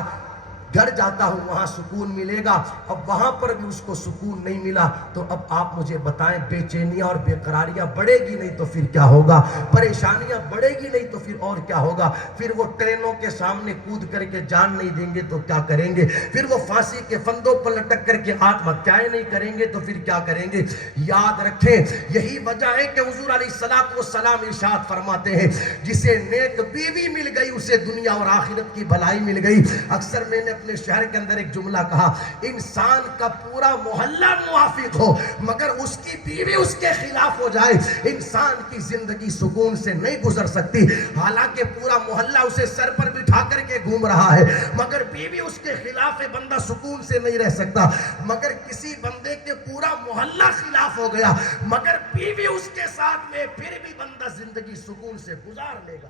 گھر جاتا ہوں وہاں سکون ملے گا. اب وہاں پر بھی اس کو سکون نہیں ملا. تو اب آپ مجھے بتائیں, بے چینیاں اور بے قراریاں بڑھے گی نہیں تو پھر کیا ہوگا؟ پریشانیاں بڑھے گی نہیں تو پھر اور کیا ہوگا؟ پھر وہ ٹرینوں کے سامنے کود کر کے جان نہیں دیں گے تو کیا کریں گے؟ پھر وہ پھانسی کے فندوں پر لٹک کر کے آتم ہتیائیں نہیں کریں گے تو پھر کیا کریں گے؟ یاد رکھیں, یہی وجہ ہے کہ حضور علیہ السلام ارشاد فرماتے ہیں جسے نیک بیوی مل گئی اسے دنیا اور آخرت کی بھلائی مل گئی. اکثر میں نے اپنے شہر کے اندر ایک جملہ کہا، انسان کا پورا محلہ موافق ہو مگر اس کی بیوی اس کے خلاف ہو جائے، انسان کی زندگی سکون سے نہیں گزر سکتی۔ حالانکہ پورا محلہ اسے سر پر بٹھا کر کے گھوم رہا ہے مگر بیوی اس کے خلاف ہے، بندہ سکون سے نہیں رہ سکتا۔ مگر کسی بندے کے پورا محلہ خلاف ہو گیا مگر بیوی اس کے ساتھ میں، پھر بھی بندہ زندگی سکون سے گزار لے گا۔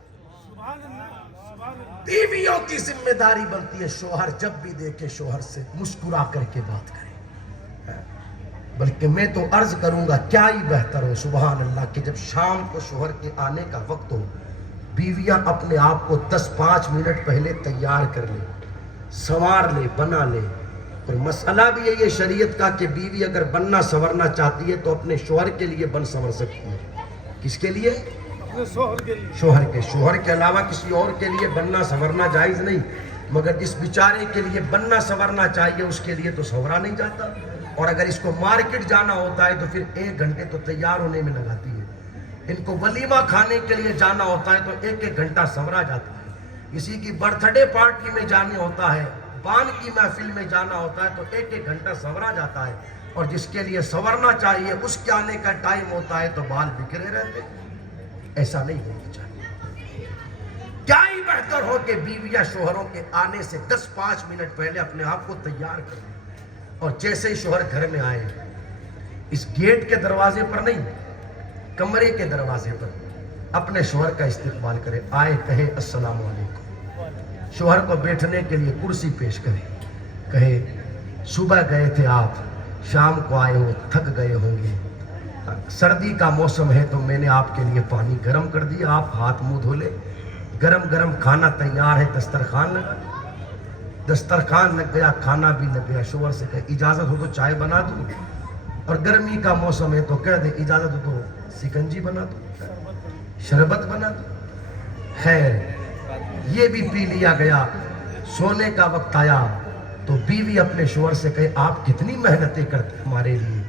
سبحان اللہ، سبحان اللہ۔ بیویوں کی ذمہ داری بنتی ہے شوہر جب بھی دیکھے شوہر سے مسکرا کر کے بات کرے، بلکہ میں تو عرض کروں گا کیا ہی بہتر ہو سبحان اللہ کہ جب شام کو شوہر کے آنے کا وقت ہو، بیویاں اپنے آپ کو 10-5 منٹ پہلے تیار کر لے، سنوار لے، بنا لے۔ اور مسئلہ بھی یہی ہے شریعت کا کہ بیوی اگر بننا سنورنا چاہتی ہے تو اپنے شوہر کے لیے بن سنور سکتی ہے۔ کس کے لیے؟ اپنے شوہر کے لیے۔ شوہر کے علاوہ کسی اور کے لیے بننا سنورنا جائز نہیں، مگر جس بیچارے کے لیے بننا سنورنا چاہیے اس کے لیے تو سنورا نہیں جاتا، اور اگر اس کو مارکیٹ جانا ہوتا ہے تو پھر 1 گھنٹے تو تیار ہونے میں لگاتی ہے، ان کو ولیمہ کھانے کے لیے جانا ہوتا ہے تو 1-1 گھنٹہ سنورا جاتا ہے، کسی کی برتھ ڈے پارٹی میں جانے ہوتا ہے، پان کی محفل میں جانا ہوتا ہے تو 1-1 گھنٹہ سنورا جاتا ہے، اور جس کے لیے سنورنا چاہیے اس کے آنے کا ٹائم ہوتا ہے تو بال بکھرے رہتے ہیں۔ ایسا نہیں ہونا چاہیے۔ کیا ہی بہتر ہو کہ بیویاں شوہروں کے آنے سے 10-5 منٹ پہلے اپنے آپ کو تیار کریں، اور جیسے ہی شوہر گھر میں آئے اس گیٹ کے دروازے پر نہیں، کمرے کے دروازے پر اپنے شوہر کا استقبال کرے، آئے کہے السلام علیکم، شوہر کو بیٹھنے کے لیے کرسی پیش کرے، کہے صبح گئے تھے آپ، شام کو آئے ہو، تھک گئے ہوں گے، سردی کا موسم ہے تو میں نے آپ کے لیے پانی گرم کر دیا، آپ ہاتھ منہ دھو لے، گرم گرم کھانا تیار ہے، دسترخوان لگا، دسترخوان لگ گیا، کھانا بھی لگ گیا، شوہر سے کہے اجازت ہو تو چائے بنا دوں، اور گرمی کا موسم ہے تو کہہ دے اجازت ہو تو سکنجی بنا دوں، شربت بنا دوں۔ خیر یہ بھی پی لیا گیا، سونے کا وقت آیا تو بیوی اپنے شوہر سے کہے آپ کتنی محنتیں کرتے ہمارے لیے،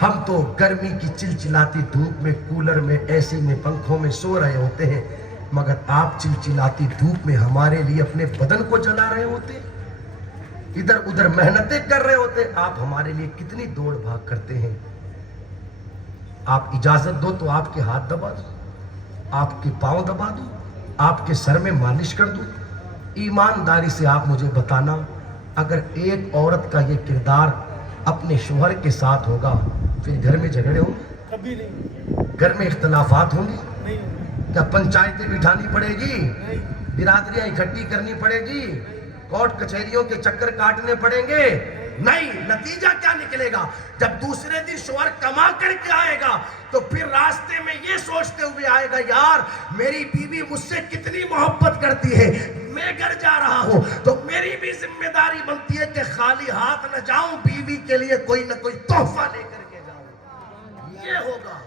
ہم تو گرمی کی چلچلاتی دھوپ میں، کولر میں، اے سی میں، پنکھوں میں سو رہے ہوتے ہیں، مگر آپ چلچلاتی دھوپ میں ہمارے لیے اپنے بدن کو جلا رہے ہوتے، ادھر ادھر محنتیں کر رہے ہوتے، آپ ہمارے لیے کتنی دوڑ بھاگ کرتے ہیں، آپ اجازت دو تو آپ کے ہاتھ دبا دوں، آپ کے پاؤں دبا دوں، آپ کے سر میں مالش کر دوں۔ ایمانداری سے آپ مجھے بتانا اگر ایک عورت کا یہ کردار اپنے شوہر کے ساتھ ہوگا پھر گھر میں جھگڑے ہوں گے، کبھی نہیں، گھر میں اختلافات ہوں گے، نہیں ہوگی، کیا پنچایتیں بٹھانی پڑے گی، نہیں، برادریاں اکٹھی کرنی پڑے گی، کورٹ کچہریوں کے چکر کاٹنے پڑیں گے؟ نہیں۔ نتیجہ کیا نکلے گا؟ جب دوسرے دن شوہر کما کر کے آئے گا تو پھر راستے میں یہ سوچتے ہوئے آئے گا یار میری بیوی مجھ سے کتنی محبت کرتی ہے، میں گھر جا رہا ہوں تو میری بھی ذمہ داری بنتی ہے کہ خالی ہاتھ نہ جاؤں، بیوی کے لیے کوئی نہ کوئی تحفہ لے کر کے جاؤں۔ یہ ہوگا